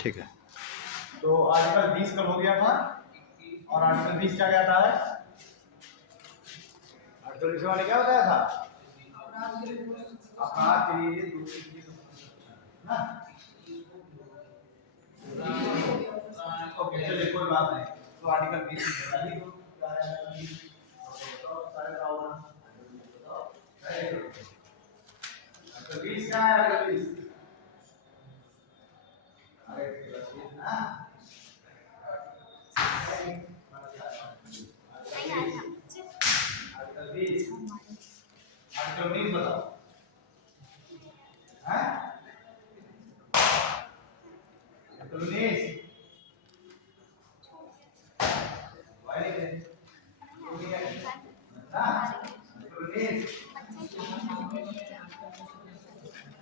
ठीक है। तो आर्टिकल 20 कल हो गया था और आर्टिकल 20 क्या कहता है? आर्टिकल 20 वाले क्या बताया था? अपराध के लिए दूसरे की ना। ओके चलिए कोई बात नहीं। तो आर्टिकल 20 बता दी तो क्या है आर्टिकल 20? सारे का होगा। आर्टिकल 20 क्या है? आर्टिकल 20 अरे ना आर्टिकल 20 बताओ। हैं? आर्टिकल 19 वाले के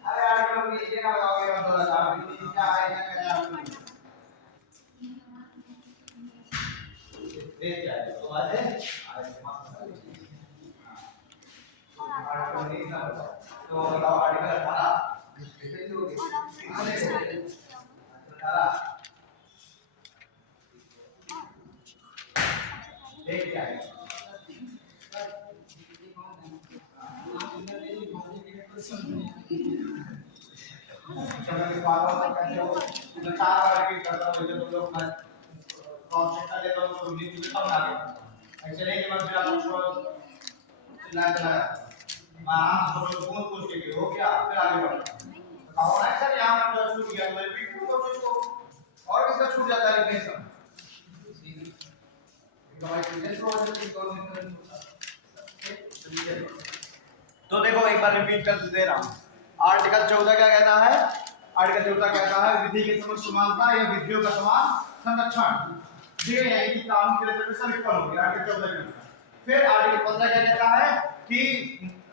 अरे आर्टिकल 19 क्या लगाओगे? मतलब आर्टिकल क्या है? क्या देख क्या है? तो बात है आर्टिकल 19 ना बताओ। तो बताओ आर्टिकल 18 कैसे लोगे? आर्टिकल 18 देख क्या है? चलो इस बात को कैसे हो? तो 4 बार रिपीट करता हूं जब तुम लोग मैं कॉन्सेप्ट का लेता हूं तो लिख के तब आगे ऐसे नहीं कि मैं फिर आपको चिल्ला चला मैं आराम से पूछ के हो गया फिर आगे बढ़ता बताओ ना सर यहाँ पर जो छूट गया तो रिपीट करो तो इसको और किसका छूट जाता है रिप्लेसमेंट तो देखो एक बार रिपीट कर दे रहा हूं। आर्टिकल 14 क्या कहता है? आर्टिकल 14 कहता है विधि की समक्ष समानता या विधियों का समान संरक्षण। ठीक है यानी कि कानून के लिए सब इक्वल हो गया आर्टिकल 14 के अनुसार। फिर आर्टिकल 15 क्या कहता है कि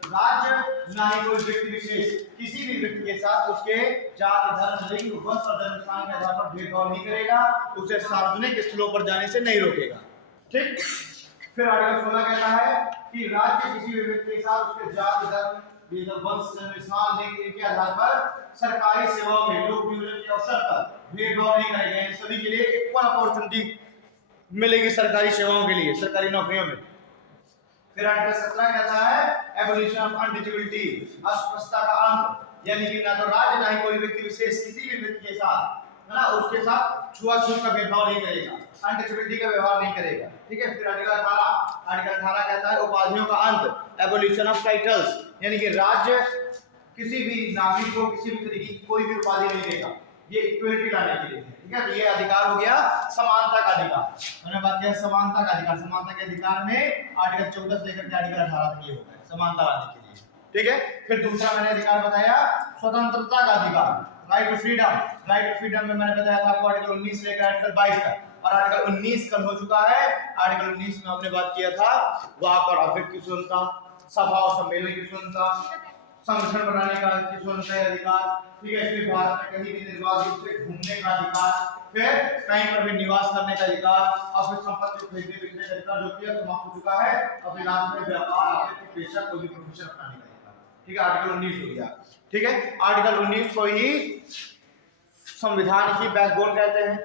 राज्य ना ही कोई व्यक्ति विशेष किसी भी व्यक्ति के साथ उसके जाति धर्म लिंग वंश और जन्म स्थान के आधार पर भेदभाव नहीं करेगा, उसे सार्वजनिक स्थलों पर जाने से नहीं रोकेगा। ठीक। फिर आर्टिकल 16 कहता है कि राज्य किसी भी व्यक्ति के साथ उसके जाति धर्म वंश जन्म स्थान लिंग के आधार पर सरकारी सेवाओं में लोक नियोजन के अवसर पर भेदभाव नहीं करेगा। सभी के लिए इक्वल अपॉर्चुनिटी मिलेगी सरकारी सेवाओं के लिए, सरकारी नौकरियों में। फिर आर्टिकल 17 कहता है एबोलिशन ऑफ अनटचेबिलिटी, अस्पृश्यता का अंत, यानी कि ना तो राज्य ना ही कोई व्यक्ति विशेष किसी भी व्यक्ति के साथ है ना उसके साथ छुआछूत का भेदभाव नहीं करेगा, अनटचेबिलिटी का व्यवहार नहीं करेगा। ठीक है। फिर आर्टिकल 18 कहता है उपाधियों का अंत, एबोलिशन ऑफ टाइटल्स, यानी कि राज्य किसी भी नागरिक को किसी भी तरीके की कोई भी उपाधि नहीं देगा, ये इक्वलिटी लाने के लिए है। ठीक है। तो ये अधिकार हो गया समानता का अधिकार। मैंने बात किया समानता का अधिकार। समानता के अधिकार में आर्टिकल 14 से लेकर के आर्टिकल 18 तक ये होता है समानता लाने के लिए। ठीक है। फिर दूसरा मैंने अधिकार बताया स्वतंत्रता का अधिकार, right to freedom. Right to freedom में मैंने बताया था आपको आर्टिकल 19 से लेकर आर्टिकल 22 तक, और आर्टिकल 19 कल हो चुका है। आर्टिकल 19 में हमने बात किया था वाक और अभिव्यक्ति की स्वतंत्रता, सभा और सम्मेलन की स्वतंत्रता, संगठन बनाने का स्वतंत्रता अधिकार। ठीक है। फिर भारत में कहीं भी निर्बाध रूप से घूमने का अधिकार, फिर कहीं पर भी निवास करने का अधिकार, और फिर संपत्ति को खरीदने बेचने का अधिकार जो कि समाप्त हो चुका है, और फिर राज्य में व्यापार अपने पेशा कोई भी प्रोफेशन अपनाने का अधिकार। ठीक है। आर्टिकल 19 हो गया। ठीक है। आर्टिकल 19 को ही संविधान की बैकबोन कहते हैं,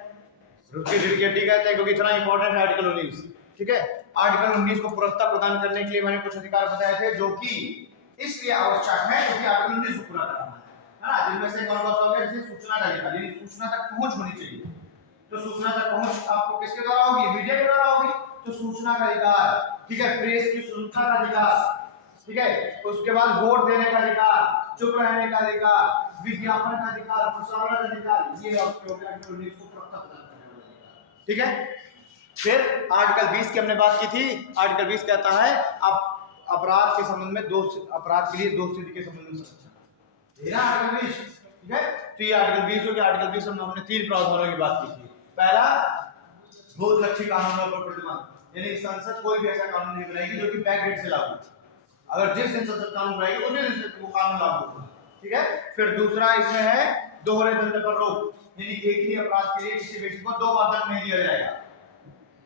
रुचि कहते हैं, क्योंकि इतना इंपॉर्टेंट है आर्टिकल 19। ठीक है। आर्टिकल 19 को पूर्णता प्रदान करने के लिए मैंने कुछ अधिकार बताए थे जो कि इसलिए आवश्यक है क्योंकि आर्टिकल 19 को पूरा करना है ना। जिनमें से कौन सा हो गया? जैसे सूचना का अधिकार, यानी सूचना तक पहुंच होनी चाहिए। तो सूचना तक पहुंच आपको किसके द्वारा होगी? मीडिया के द्वारा होगी। तो सूचना का अधिकार। ठीक है। प्रेस की स्वतंत्रता का अधिकार। ठीक है। उसके बाद वोट देने का अधिकार, चुप रहने का अधिकार, विज्ञापन का अधिकार, प्रसारण का अधिकार, ये आपके हो गया आर्टिकल 19 को पूर्णता प्रदान करने वाला अधिकार। ठीक है। फिर आर्टिकल 20 की हमने बात की थी। आर्टिकल 20 कहता है आप अपराध के संबंध में अपराध के लिए 2 स्थिति के संबंध में संरक्षण देना। आर्टिकल 20। ठीक है। तो ये आर्टिकल 20 हो गया। आर्टिकल 20 में हमने 3 प्रावधानों की बात की थी। पहला बहुलक्षी कानूनों पर प्रतिबंध, यानी संसद कोई भी ऐसा कानून नहीं बनाएगी जो कि बैकडेट से लागू, अगर जिस दिन संसद कानून बनाएगी उसी दिन से वो कानून लागू होगा। ठीक है। फिर दूसरा इसमें है दोहरे दंड पर रोक, यानी एक ही अपराध के लिए किसी व्यक्ति को 2 बार दंड नहीं दिया जाएगा।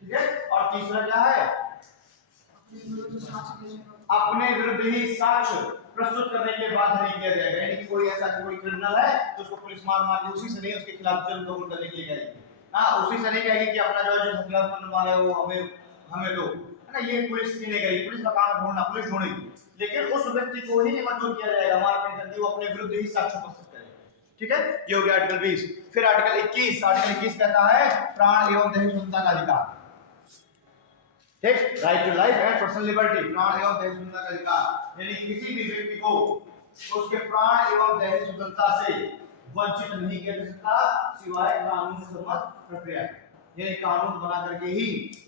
ठीक है। और तीसरा क्या है? अपने विरुद्ध ही साक्ष्य प्रस्तुत करने के बाद नहीं किया जाएगा। यानी कि कोई ऐसा कोई क्रिमिनल है तो उसको पुलिस मार मार के उसी से नहीं उसके खिलाफ जल्द कबूल करने के लिए जाएगी। हाँ, उसी से नहीं कहेगी कि अपना जो हथियार बनवा है वो हमें दो, है ना। ये पुलिस की नहीं कहेगी, पुलिस का काम ढूंढना, पुलिस ढूंढेगी। लेकिन उस व्यक्ति को ही मंजूर किया जाएगा मारपीट करके वो अपने विरुद्ध ही साक्ष्य प्रस्तुत करेगा। ठीक है, ये हो गया आर्टिकल 20। फिर आर्टिकल 21। आर्टिकल 21 कहता है प्राण एवं देह स्वतंत्रता का अधिकार। ठीक, right to life and personal liberty, प्राण एवं देह स्वतंत्रता का अधिकार। यानी किसी भी व्यक्ति को उसके प्राण एवं देह स्वतंत्रता से वंचित नहीं किया जा सकता सिवाय कानून सम्मत प्रक्रिया। यानी कानून बना करके ही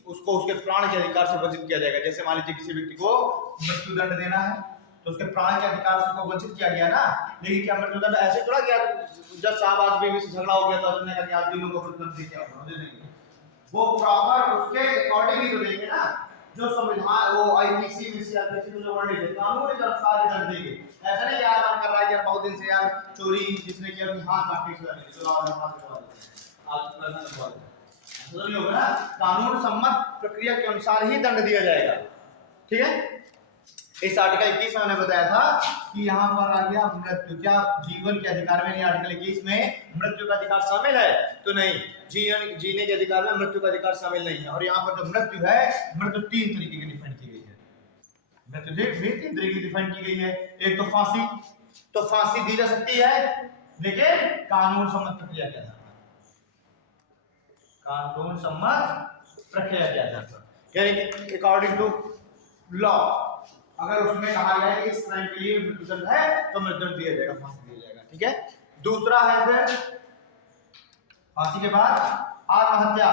उसको उसके प्राण के अधिकार से वंचित किया जाएगा। जैसे मान लीजिए किसी व्यक्ति को मृत्युदंड देना है तो उसके प्राण के अधिकार से उसको वंचित किया गया ना। लेकिन क्या मृत्युदंड ऐसे थोड़ा किया जज साहब आज बीवी से झगड़ा हो गया तो उसने कहा कि आज तीनों को मृत्युदंड दे देंगे। वो प्रॉपर उसके अकॉर्डिंग ही तो देंगे ना, जो संविधान वो आईपीसी में सीआरपीसी में जो वर्णित है कानून के अनुसार दंड देंगे। ऐसा नहीं यार मन कर रहा है यार बहुत दिन से यार चोरी जिसने किया उसकी हाथ काट के चला गया तो हाथ कटवा दे आज करना कटवा दे, ऐसा नहीं होगा ना। कानून सम्मत प्रक्रिया के अनुसार ही दंड दिया जाएगा। ठीक है, इस आर्टिकल 21 में मैंने बताया था कि यहाँ पर आ गया मृत्यु। क्या जीवन के अधिकार में आर्टिकल 21 में मृत्यु का अधिकार शामिल है? तो नहीं, जीवन जीने के अधिकार में मृत्यु का अधिकार शामिल नहीं है। और यहाँ पर जो मृत्यु है, मृत्यु 3 तरीके की डिफाइन की गई है। मृत्यु 3 तरीके की डिफाइन की गई है। एक तो फांसी, तो फांसी दी जा सकती है लेकिन कानून सम्मत प्रक्रिया के आधार पर, कानून सम्मत प्रक्रिया के आधार पर, यानी कि अकॉर्डिंग टू लॉ। अगर उसमें कहा गया है कि इस क्राइम के लिए मृत्युदंड है तो मृत्युदंड दिया जाएगा, फांसी दिया जाएगा। ठीक है, दूसरा है फिर फांसी के बाद आत्महत्या।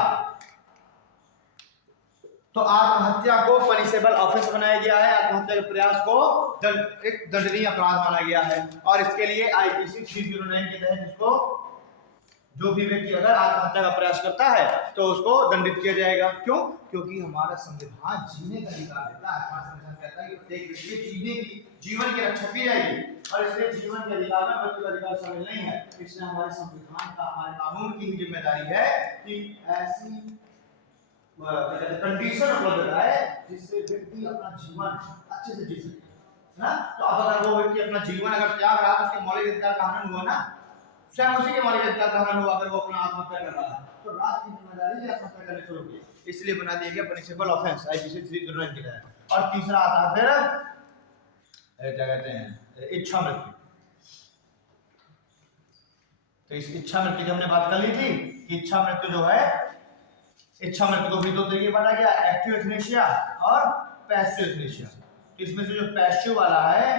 तो आत्महत्या को पनिशेबल ऑफेंस बनाया गया है। आत्महत्या के प्रयास को एक दंडनीय अपराध माना गया है और इसके लिए आईपीसी 309 के तहत इसको जो भी व्यक्ति अगर आत्महत्या का प्रयास करता है तो उसको दंडित किया जाएगा। क्यों? क्योंकि हमारा संविधान जीने का अधिकार देता है। हमारा संविधान कहता है कि प्रत्येक व्यक्ति जीने की, जीवन की रक्षा की जाएगी और इसलिए जीवन के अधिकार में मृत्यु का अधिकार शामिल नहीं है। इसलिए हमारे संविधान का, हमारे कानून की ही जिम्मेदारी है कि ऐसी कंडीशन उपलब्ध कराए जिससे व्यक्ति अपना जीवन अच्छे से जी सके, है ना। तो अब अगर वो व्यक्ति अपना जीवन अगर त्याग रहा तो उसके मौलिक अधिकार का हनन हुआ ना, स्वयं उसी के मौलिक अधिकार का हनन हुआ अगर वो अपना आत्महत्या कर रहा है। तो राष्ट्र की जिम्मेदारी है आत्महत्या करने शुरू की, इसलिए बना दिया गया पनिशेबल ऑफेंस आईपीसी 309 के तहत। और तीसरा आता है फिर क्या कहते हैं इच्छा मृत्यु। तो इस इच्छा मृत्यु की हमने बात कर ली थी कि इच्छा मृत्यु जो है, इच्छा मृत्यु को भी 2 तरीके बांटा गया, एक्टिव एथनेशिया और पैसिव एथनेशिया। तो इसमें से जो पैसिव वाला है,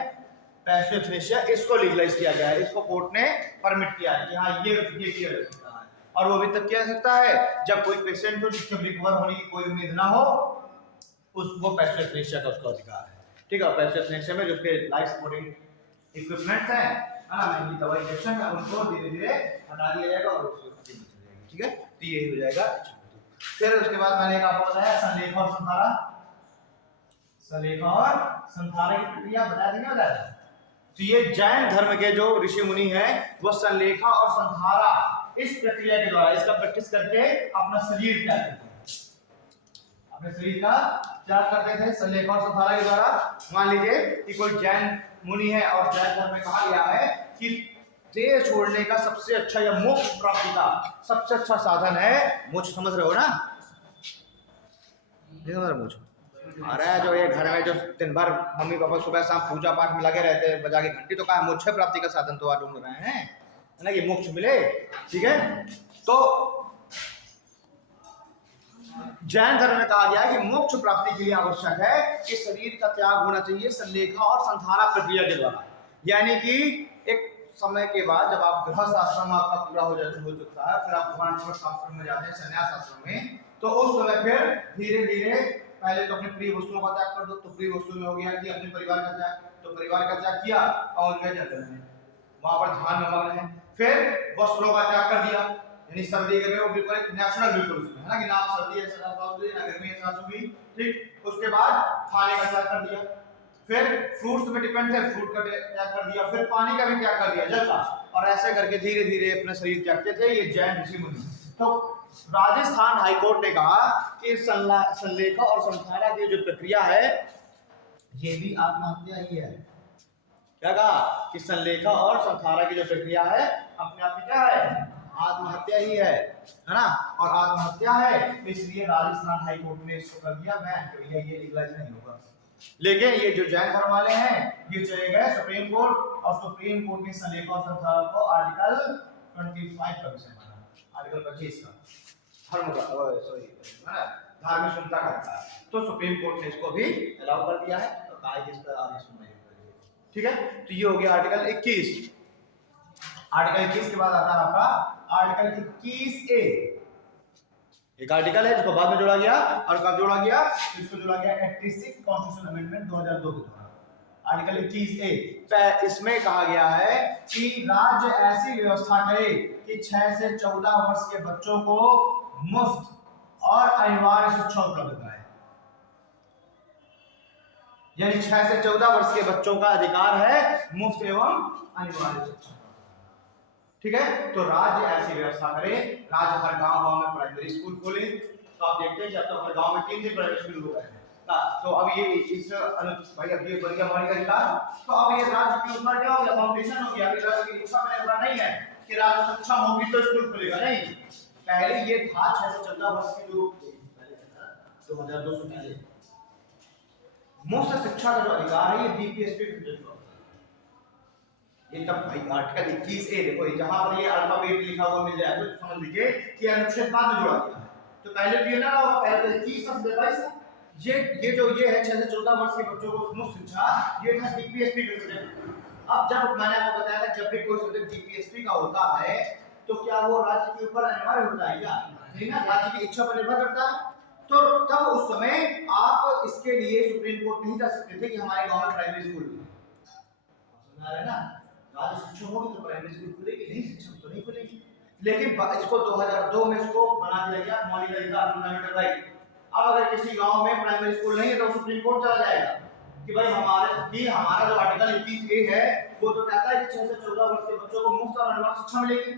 पैसिव एथनेशिया, इसको लीगलाइज किया गया है। इसको कोर्ट ने परमिट किया है कि हाँ ये किया जा सकता है और वो भी तब किया जा सकता है जब कोई पेशेंट हो जिसके रिकवर होने की कोई उम्मीद ना हो, वो पैसिव एथनेशिया का उसका अधिकार है। ठीक है, पैसिव एथनेशिया में जो उसके लाइफ सपोर्टिंग इक्विपमेंट्स हैं, महंगी दवाई इंजेक्शन है, उनको धीरे धीरे हटा दिया जाएगा और उसको जाएगी। ठीक है, तो ये हो जाएगा। फिर उसके बाद मैंने एक आपको बताया संलेख और संधारा। संलेख और संधारा की प्रक्रिया बता देंगे बताया। तो ये जैन धर्म के जो ऋषि मुनि हैं वो संलेखा और संधारा इस प्रक्रिया के द्वारा इसका प्रैक्टिस करके अपना शरीर त्याग करते थे, अपने शरीर का त्याग करते थे संलेखा और संधारा के द्वारा। मान लीजिए कि कोई जैन मुनि है और जैन धर्म में कहा गया है कि देह छोड़ने का सबसे अच्छा या मोक्ष प्राप्ति का सबसे अच्छा साधन है मोक्ष। समझ रहे हो ना? मोक्ष अरे जो ये घर में जो दिन भर मम्मी पापा सुबह शाम पूजा पाठ में लगे रहते हैं बजा के घंटी, तो कहा मोक्ष प्राप्ति का साधन तो ढूंढ रहे हैं, है ना, कि मोक्ष मिले। ठीक है, तो जैन धर्म में कहा गया है कि मोक्ष प्राप्ति के लिए आवश्यक है कि शरीर का त्याग होना चाहिए संलेखा और संधारा प्रक्रिया के द्वारा। यानी कि एक समय के बाद जब आप गृहस्थ आश्रम आपका पूरा हो चुका है, फिर आप वानप्रस्थ आश्रम में जाते हैं, संन्यास आश्रम में, तो उस समय फिर धीरे धीरे पहले तो अपने प्रिय वस्तुओं का त्याग कर दो। तो प्रिय वस्तु में हो गया कि अपने परिवार का त्याग, तो परिवार का त्याग किया और उनके जंगल में वहां पर ध्यान में मग्न है। फिर वस्त्रों का त्याग कर दिया, यानी सर्दी गर्मी वो बिल्कुल नेचुरल बिल्कुल उसमें, है ना, कि ना सर्दी है ना गर्मी है होगी। ठीक, उसके बाद खाने का त्याग कर दिया, फिर फ्रूट्स में डिपेंड है, फ्रूट का त्याग कर दिया, फिर पानी का भी त्याग कर दिया, जल का, और ऐसे करके धीरे धीरे अपना शरीर त्यागते थे ये जैन ऋषि मुनि। तो राजस्थान हाईकोर्ट ने कहा कि संलेखा और संधारा की जो प्रक्रिया है ये भी आत्महत्या ही है। क्या कहा कि संलेखा और संखारा की जो प्रक्रिया है अपने आप में क्या है, आत्महत्या ही है ना। और आत्महत्या है इसलिए राजस्थान हाई कोर्ट ने इसको कर दिया बैन, तो ये लीगलाइज नहीं होगा। लेकिन ये जो जैन धर्म वाले हैं ये चले गए सुप्रीम कोर्ट, और सुप्रीम कोर्ट ने संलेखा और संखारा को आर्टिकल 25 का विषय माना, आर्टिकल 25 का धर्म का सॉरी धार्मिक सुनता करता है, तो सुप्रीम कोर्ट ने इसको भी अलाउ कर दिया है। तो कहा कि इस पर आगे सुनवाई करेंगे, ठीक है। तो ये हो गया आर्टिकल 21। आर्टिकल 21 के बाद आता है आपका आर्टिकल 21A। एक आर्टिकल है जिसको बाद में जोड़ा गया, और कब जोड़ा गया, इसको जोड़ा गया 86 कॉन्स्टिट्यूशन अमेंडमेंट 2002 के दौरान। आर्टिकल 21A इसमें कहा गया है कि राज्य ऐसी व्यवस्था करे कि 6 से 14 वर्ष के बच्चों को मुफ्त और अनिवार्य शिक्षा उपलब्ध कराए। यानी 6 से 14 वर्ष के बच्चों का अधिकार है मुफ्त एवं अनिवार्य शिक्षा, ठीक है। तो राज्य ऐसी व्यवस्था करे, राज्य हर गांव में प्राइमरी स्कूल खोले। तो आप देखते हैं जब तक हर गांव में 3 से प्राइमरी स्कूल हो गए हैं, तो अब ये इस भाई अब ये बन गया हमारी का अधिकार। तो अब ये राज्य के ऊपर क्या हो गया, फाउंडेशन हो गया। अभी राज्य की इच्छा पर निर्भर नहीं है कि राज्य सक्षम होगी तो स्कूल खुलेगा, नहीं। पहले ये था 6 से 14 वर्ष की जो 2002 से पहले मुफ्त शिक्षा का जो अधिकार है ये बीपीएसपी के जरिए होता है। ये तब भाई आर्टिकल 21A देखो, जहां पर ये अल्फाबेट लिखा हुआ मिल जाए तो समझ लीजिए कि अनुच्छेद बाद में जोड़ा गया है। तो पहले तो ये ना होगा, पहले तो 21 से 22 ये जो ये है 6 से 14 वर्ष के बच्चों को मुफ्त शिक्षा, ये था बीपीएसपी के सब्जेक्ट। अब जब मैंने आपको बताया था जब भी कोई सब्जेक्ट बीपीएसपी का होता है तो क्या वो राज्य के ऊपर अनिवार्य होता है क्या, नहीं ना, राज्य की इच्छा पर निर्भर करता है। तो तब उस समय आप इसके लिए सुप्रीम कोर्ट नहीं जा सकते थे कि हमारे गांव में प्राइमरी स्कूल समझ आ रहा है ना, राज्य शिक्षण होगी तो प्राइमरी स्कूल खुलेगी, नहीं शिक्षण तो नहीं खुलेगी। लेकिन इसको 2002 में इसको बना दिया गया मौलिक अधिकार, फंडामेंटल राइट। अब अगर किसी गांव में प्राइमरी स्कूल नहीं है तो सुप्रीम कोर्ट चला जाएगा कि भाई हमारा जो आर्टिकल 21A है वो तो कहता है कि 6 से 14 वर्ष के बच्चों को मुफ्त और अनिवार्य शिक्षा मिलेगी।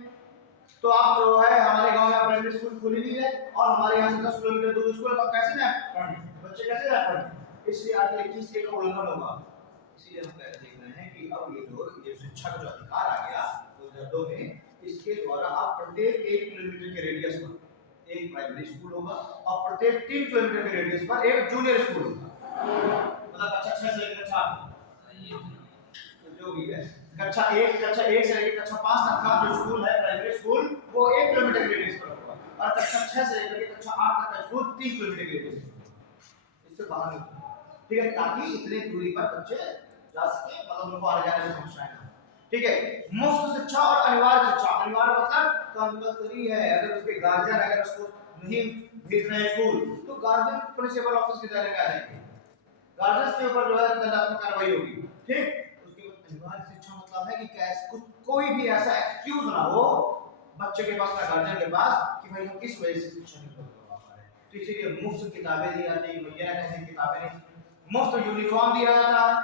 तो आप जो है हमारे गांव में प्राइमरी स्कूल खुली नहीं है और हमारे यहाँ से 10 किलोमीटर दूर स्कूल, तो कैसे जाए पढ़ने, बच्चे कैसे जाए पढ़ने, इसलिए आर्टिकल 21A का उल्लंघन होगा। इसीलिए हम देख रहे हैं कि अब ये शिक्षा का जो अधिकार आ गया 2002 में, इसके द्वारा आप प्रत्येक 1 किलोमीटर के रेडियस पर एक प्राइमरी स्कूल होगा और प्रत्येक 3 किलोमीटर के रेडियस पर एक जूनियर स्कूल होगा। मतलब कक्षा 6 से लेकर कक्षा 8 जो भी है, कक्षा 1 से लेकर कक्षा 5 तक का जो स्कूल है प्राइमरी स्कूल वो 1 किलोमीटर के रेडियस पर होगा, और कक्षा 6 से लेकर कक्षा 8 तक का स्कूल 3 किलोमीटर के रेडियस पर होगा, इससे बाहर नहीं, ठीक है, ताकि इतनी दूरी पर बच्चे जा सके, मतलब उनको आने जाने में समस्या ना, ठीक है। मुफ्त शिक्षा और अनिवार्य शिक्षा, अनिवार्य मतलब कंपल्सरी है, अगर उसके गार्जियन अगर उसको नहीं भेज रहे स्कूल तो गार्जियन प्रिंसिपल ऑफिस के दायरे में आ जाएंगे, गार्जियन के ऊपर जो है दंडात्मक कार्रवाई होगी, ठीक। अनिवार्य शिक्षा मतलब है कि कैसे कोई भी ऐसा एक्सक्यूज ना हो बच्चे के पास या गार्जियन के पास कि भाई हम किस वजह से शिक्षा नहीं करवा पा रहे हैं, तो इसीलिए मुफ्त किताबें दी जाती है, वगैरह कैसे किताबें नहीं, मुफ्त यूनिफॉर्म दिया जाता है,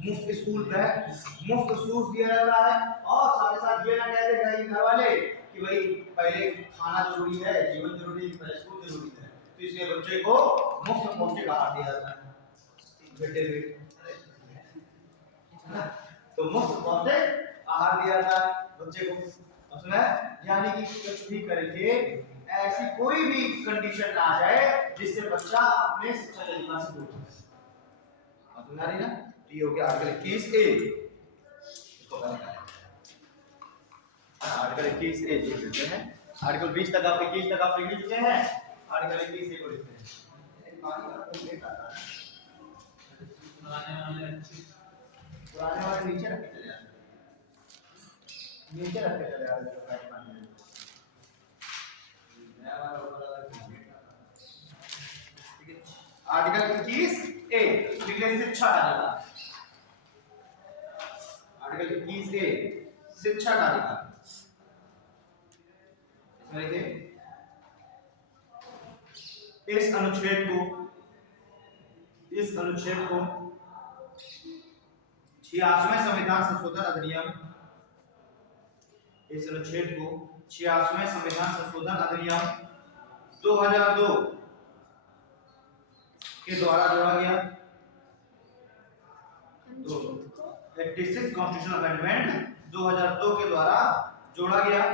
मुफ्त स्कूल बैग, मुफ्त शूज दिया जाता है, और साथ ही साथ ये ना कहते हैं घर वाले कि भाई पहले खाना जरूरी है, जीवन जरूरी है, पहले स्कूल जरूरी है, तो इसलिए बच्चे को मुफ्त पौष्टिक आहार दिया जाता है, तो मुफ्त पौष्टिक आहार दिया जाता है बच्चे को, उसमें यानी कि कुछ भी करके ऐसी कोई भी कंडीशन ना आ जाए जिससे बच्चा अपने शिक्षा के अधिकार से दूर हो जाए, समझ आ रही ना। तो ये हो गया आर्टिकल 21A, इसको करना है आर्टिकल 21A लिख लेते हैं। आर्टिकल 20 तक आप 21 तक आप लिख चुके हैं, आर्टिकल 21A को लिखते हैं। पुराने वाले नीचे रख के चले जाते हैं, नीचे रख के चले जाते हैं, नया वाला ठीक है। आर्टिकल 21A लिखिए शिक्षा का अधिकार, आर्टिकल 21A शिक्षा का अधिकार, इसमें लिखिए इस अनुच्छेद को 86वें संविधान संशोधन अधिनियम, इस अनुच्छेद को 86वें संविधान संशोधन अधिनियम 2002 के द्वारा जोड़ा गया, 86 कॉन्स्टिट्यूशनल अमेंडमेंट 2002 के द्वारा जोड़ा गया।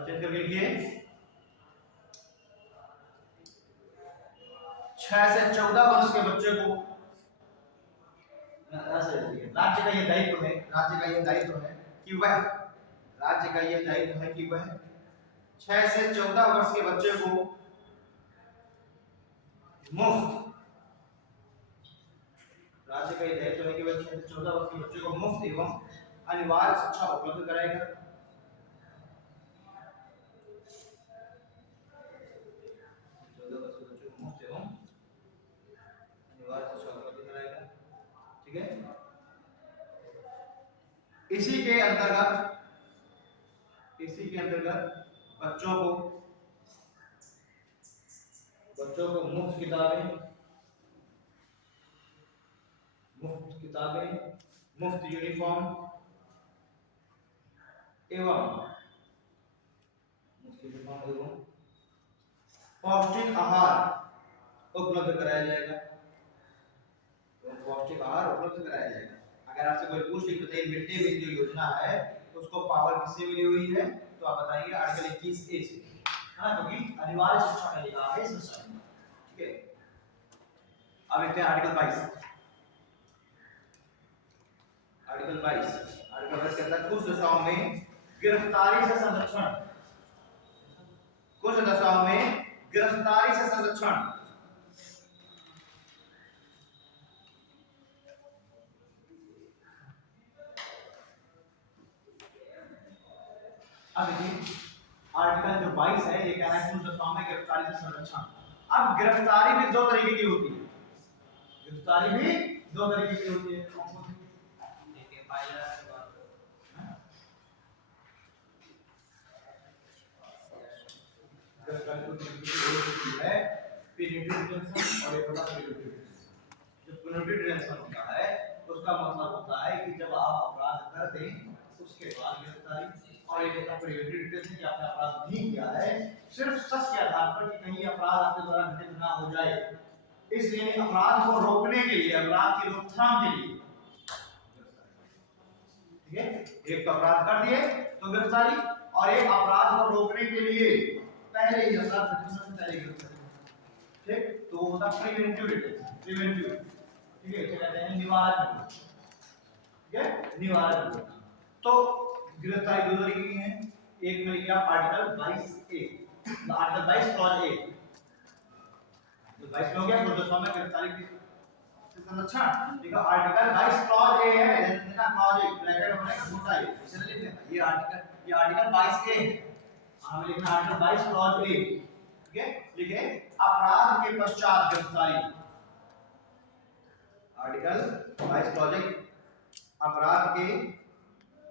चेक करके लिखिए 6 से 14 वर्ष के बच्चे को राज्य का ये दायित्व है, राज्य का ये दायित्व है कि वह राज्य का ये दायित्व है कि वह 6 से 14 वर्ष के बच्चे को मुफ्त, राज्य का ये दायित्व है कि वह 6 से 14 वर्ष के बच्चे को मुफ्त एवं अनिवार्य शिक्षा उपलब्ध कराएगा। मुफ्त एवं अनिवार्य शिक्षा उपलब्ध कराएगा। ठीक है, इसी के अंतर्गत बच्चों को मुफ्त किताबें, मुफ्त यूनिफॉर्म एवं पौष्टिक आहार उपलब्ध कराया जाएगा। पौष्टिक आहार उपलब्ध कराया जाएगा। अगर आपसे कोई पूछ ले बताइए मिड डे मील जो योजना है तो उसको पावर किससे मिली हुई है, तो आप बताइए आर्टिकल 21A से, है ना, क्योंकि अनिवार्य शिक्षा का लिखा है इस विषय में। ठीक है, अब देखते हैं आर्टिकल 22। आर्टिकल 22 के अंदर कुछ दशाओं में गिरफ्तारी से संरक्षण, कुछ दशाओं में गिरफ्तारी से संरक्षण। अब देखिए आर्टिकल जो 22 है ये कह रहा है कुछ दशाओं में गिरफ्तारी से संरक्षण। अब गिरफ्तारी भी दो तरीके की होती है, गिरफ्तारी भी दो तरीके की होती है। है punitive detention और एक होता है preventive detention। जो punitive detention होता है उसका मतलब होता है कि जब आप अपराध कर दें उसके बाद गिरफ्तारी, और एक होता है preventive detention कि आपने अपराध नहीं किया है, सिर्फ शक के आधार पर कि कहीं अपराध आपके द्वारा घटित ना हो जाए, इसलिए अपराध को रोकने के लिए, अपराध की रोकथाम के लिए, ठीक है, एक अपराध कर दिए तो गिरफ्तारी, और एक अपराध को रोकने के लिए पहले ही अपराध घटना से पहले गिरफ्तारी। ठीक, तो वो होता है प्रिवेंटिव डिटेंशन, प्रिवेंटिव। ठीक है, इसे कहते हैं निवारक। ठीक है, निवारक। तो गिरफ्तारी दो तरीके की है, एक में लिखा article 22A, article 22 clause A, तो 22 में हो गया, तो दशा में गिरफ्तारी की संरक्षण। देखो आर्टिकल 22 क्लॉज A है, देखना क्लॉज A ब्रैकेट में छोटा है, इसे लिख लेना, ये आर्टिकल 22A है, हमें लिखना आर्टिकल 22 क्लॉज A। ठीक है, लिखे अपराध के पश्चात गिरफ्तारी, आर्टिकल 22 क्लॉज A, अपराध के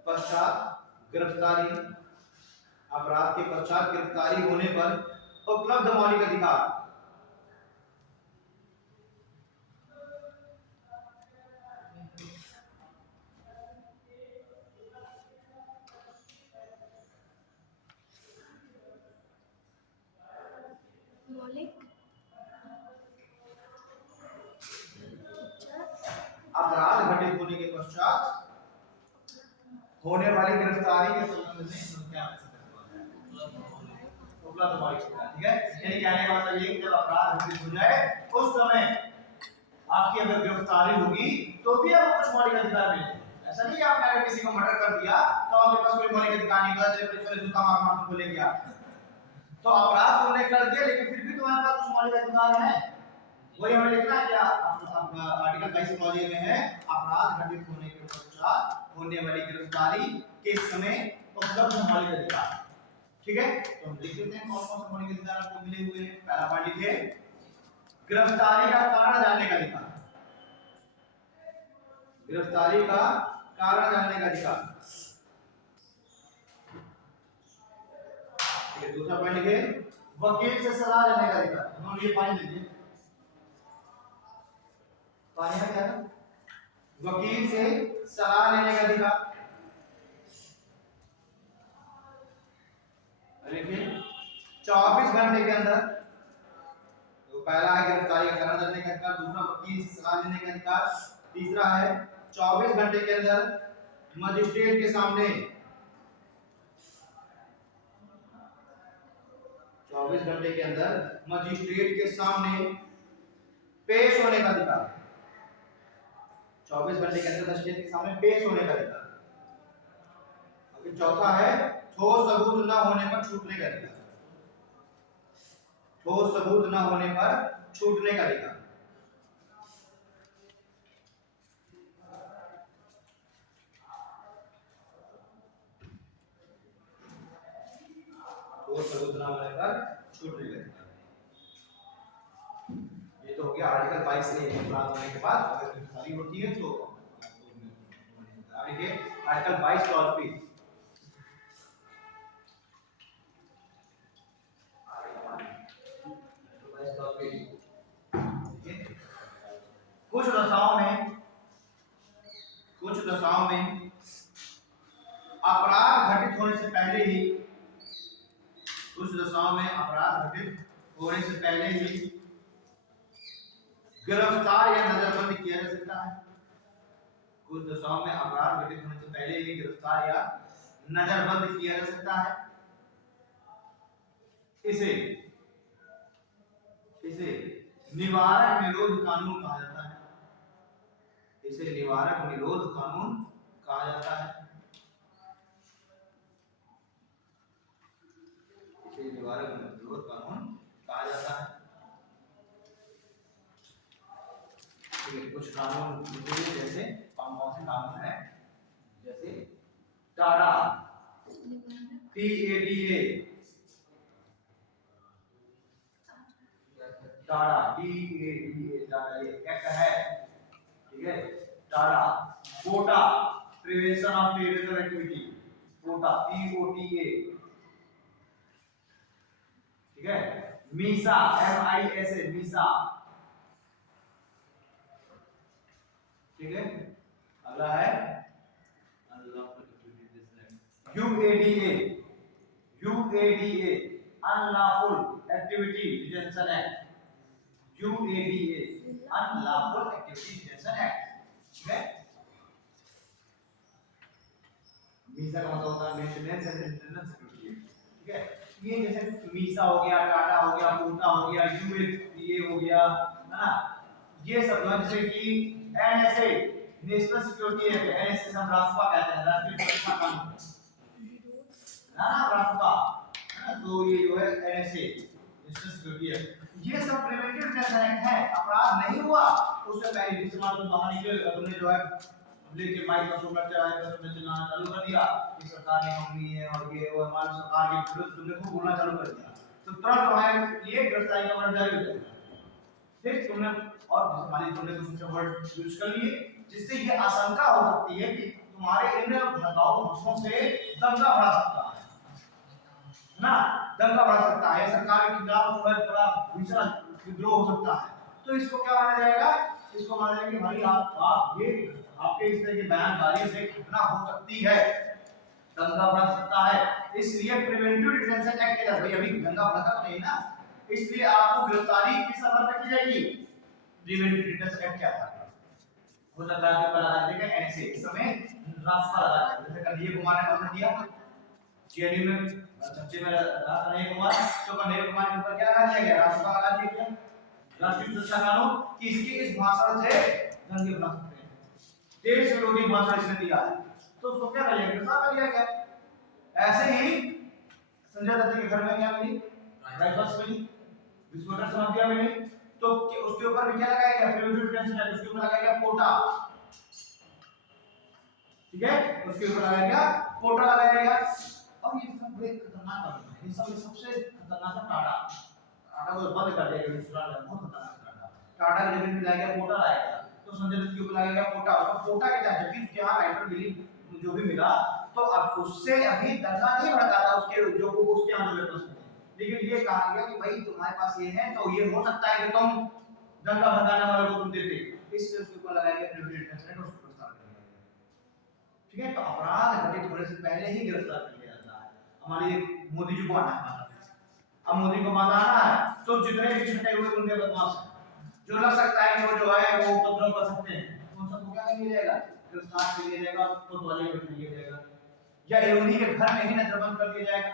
पश्चात गिरफ्तारी, अपराध के पश्चात गिरफ्तारी होने पर उपलब्ध मौलिक अधिकार। अपराध घटित होने के पश्चात होने वाली गिरफ्तारी के संबंध में क्या उपलब्ध मौलिक अधिकार। ठीक है, यानी कहने का मतलब ये कि जब अपराध घटित हो जाए उस समय आपकी अगर गिरफ्तारी होगी तो भी आपको कुछ मौलिक अधिकार मिलेंगे। ऐसा नहीं कि आपने अगर किसी को मर्डर कर दिया तो आपके पास कोई मौलिक अधिकार नहीं, पता चले पुलिस वाले जूता मार मार तुमको ले गया, तो अपराध तुमने कर दिया लेकिन फिर भी तुम्हारे पास कुछ मौलिक अधिकार है। वही हमें लिखना है क्या, आर्टिकल 22 क्लॉज A में है अपराध घटित होने के पश्चात होने वाली गिरफ्तारी के समय उपलब्ध मौलिक अधिकार। ठीक है, तो हम लिख देते हैं कौन कौन से मौलिक अधिकार आपको मिले हुए हैं। पहला पॉइंट लिखिए गिरफ्तारी का कारण जानने का अधिकार, गिरफ्तारी का कारण जानने का अधिकार। ठीक है, दूसरा पॉइंट लिखिए वकील से सलाह लेने का अधिकार। हम ये पॉइंट लिखिए, पानी है क्या, वकील से सलाह लेने का अधिकार। लिखिए 24 घंटे के अंदर, तो पहला है गिरफ्तारी का कारण जानने का अधिकार, दूसरा वकील से सलाह लेने का अधिकार, तीसरा है 24 घंटे के अंदर मजिस्ट्रेट के सामने 24 घंटे के अंदर मजिस्ट्रेट के सामने पेश होने का अधिकार। 24 घंटे के अंदर मजिस्ट्रेट के सामने पेश होने का अधिकार। अभी चौथा है ठोस सबूत न होने पर छूटने का अधिकार। ठोस सबूत न होने पर छूटने का अधिकार। ठोस सबूत न होने पर छूटने का अधिकार। ये तो हो गया आर्टिकल 22 से प्राप्त होने के बाद अगर गिरफ्तारी होती है तो देखिए आर्टिकल 22 क्लॉज बी। कुछ दशाओं में अपराध घटित होने से पहले ही गिरफ्तार या नजरबंद किया जा सकता है। कुछ दशाओं में अपराध घटित होने से पहले ही गिरफ्तार या नजरबंद किया जा सकता है। इसे निवारक निरोध कानून कहा जाता है। इसे निवारक निरोध कानून कहा जाता है। इसे निवारक निरोध कानून कहा जाता है। कुछ कानून जैसे कौन से कानून है, जैसे टाडा TADA, टाडा TADA टाडा ये एक्ट है, ठीक है। TADA POTA prevention of terrorism activity, POTA POTA, ठीक है। मीसा MISA मीसा, ठीक है। अगला है UADA unlawful activity detention act, UADA unlawful activity detention act, ठीक है। मीसा का मतलब होता है मेंटेनेंस एंड इंटरनल सिक्योरिटी, ठीक है। ये जैसे मीसा हो गया, टाटा हो गया, कोटा हो गया, UADA हो गया, है ना। ये सब जैसे कि NSA national security act, NSA हम रासपा कहते हैं, राष्ट्रीय सुरक्षा कानून, ना रासपा, है ना। तो ये जो है NSA नेशनल सिक्योरिटी एक्ट, ये सब प्रिवेंटिव डिटेंशन एक्ट है। अपराध नहीं हुआ उससे पहले इस्तेमाल तो बाहर निकले, तुमने जो है लेके माइक पर सुनना चाहे तो तुमने चलाना चालू कर दिया कि सरकार ने हम लिए और ये और हमारी सरकार के विरुद्ध तुमने खूब बोलना चालू कर दिया, तो तुरंत तुम्हारे ये गिरफ्तारी का वारंट जारी हो जाएगा। ठीक, तुमने और मान लीजिए तुमने कुछ वर्ड यूज कर लिए जिससे ये आशंका हो सकती है कि तुम्हारे इन भड़काऊ भाषणों से दंगा बढ़ा सकता है ना, दंगा बढ़ा सकता है, सरकार के खिलाफ बहुत बड़ा भीषण विद्रोह हो सकता है। तो इसको क्या माना जाएगा, इसको माना जाएगा कि भाई आप ये आपके इस तरह की बयानबाजी से घटना हो सकती है, दंगा बढ़ा सकता है, इसलिए प्रिवेंटिव डिटेंशन एक्ट के भाई अभी दंगा भड़का तो नहीं ना, इसलिए आपको गिरफ्तारी किस आधार पर की जाएगी, प्रिवेंटिव डिटेंशन एक्ट के आधार पर। हो सकता है कि पहला देखिए NSA इस समय रास्ता लगा है, जैसे कन्हैया कुमार ने बता दिया जेएनयू में चर्चे में कन्हैया कुमार, तो कन्हैया कुमार के ऊपर क्या लगा दिया गया, रास्ता लगा दिया गया राष्ट्रीय सुरक्षा कानून कि इसके इस भाषण से दंगे बना सकते हैं, देश विरोधी भाषण इसने दिया है, तो उसको क्या करेंगे, गिरफ्तार कर लिया गया। ऐसे ही संजय दत्त के घर में क्या मिली, राइफल्स मिली, विस्फोटक सामग्रियां मिली, तो उसके ऊपर भी क्या लगाया गया, प्रिवेंटिव डिटेंशन एक्ट, उसके ऊपर लगाया गया कोटा, ठीक है, उसके ऊपर लगाया गया कोटा लगाया गया। अब ये सब बड़े खतरनाक कानून है, इन सब में सबसे खतरनाक है टाटा, टाटा को बंद कर दिया गया, दूसरा बहुत खतरनाक टाटा, टाटा के जगह पे लाया गया कोटा लाया गया, तो संजय दत्त के ऊपर लगाया गया कोटा, उसको कोटा के तहत जबकि उसके यहाँ राइफल मिली जो भी मिला, तो अब उससे अभी दंगा नहीं भड़का था उसके जो उसके यहाँ जो वेपन्स थे, लेकिन ये कहा गया कि भाई तुम्हारे पास ये है तो ये हो सकता है कि तुम दंगा भड़काने वालों को तुम देते, इसलिए उसके ऊपर लगाया गया प्रिवेंटिव डिटेंशन एक्ट, उसको गिरफ्तार कर लिया गया। ठीक है, तो अपराध घटित होने से पहले ही गिरफ्तार कर लिया जाता है। हमारे मोदी जी को आना है, अब मोदी को बांध आना है तो जितने भी छठे हुए उनके बदमाश हैं, जो लग सकता है कि वो जो है वो उपद्रव कर सकते हैं, उन सबको क्या कर लिया जाएगा, गिरफ्तार कर लिया जाएगा, तो वाले में बैठा लिया जाएगा, या उन्हीं के घर में ही नजरबंद कर दिया जाएगा।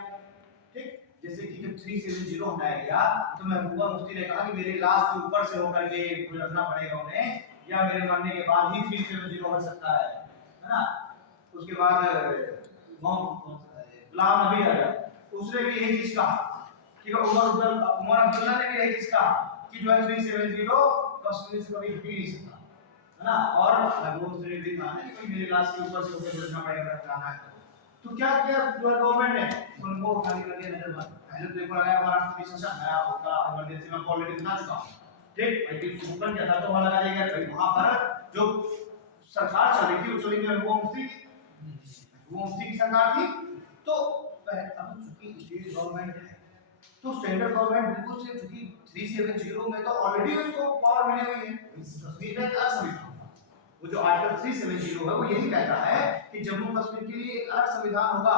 ठीक, जैसे कि जब 370 हटाया गया तो महबूबा मुफ्ती ने कहा कि मेरे लाश के ऊपर से होकर के गुजरना पड़ेगा उन्हें, या मेरे मरने के बाद ही 370 हो सकता है ना। उसके बाद गुलाम नबी आया, उसने भी यही चीज कहा कि उमर अब्दुल्ला ने भी यही चीज कहा कि जो है 370 कश्मीर से कभी हट ही नहीं सकता, है ना। और महबूब मुफ्ती ने भी कहा कि भाई मेरे लाश के ऊपर से होकर गुजरना पड़ेगा जाना है। तो क्या किया जो गवर्नमेंट ने, उनको खाली कर दिया नजरबंद। पहले तो एक बार आया महाराष्ट्र में सेशन आया होगा, इमरजेंसी में ऑलरेडी बता चुका, ठीक भाई कि सुपन क्या था तो वहां लगा देगा भाई, वहां पर जो सरकार चल रही थी वो चली गई वो मुफ्ती की सरकार थी। तो अब चूंकि स्टेट गवर्नमेंट है तो सेंट्रल गवर्नमेंट बिल्कुल से चूंकि 370 में तो ऑलरेडी उसको पावर मिली हुई है, इस तस्वीर में असंविधान, वो जो आर्टिकल 370 है वो यही कहता है कि जम्मू कश्मीर के लिए एक अलग संविधान होगा,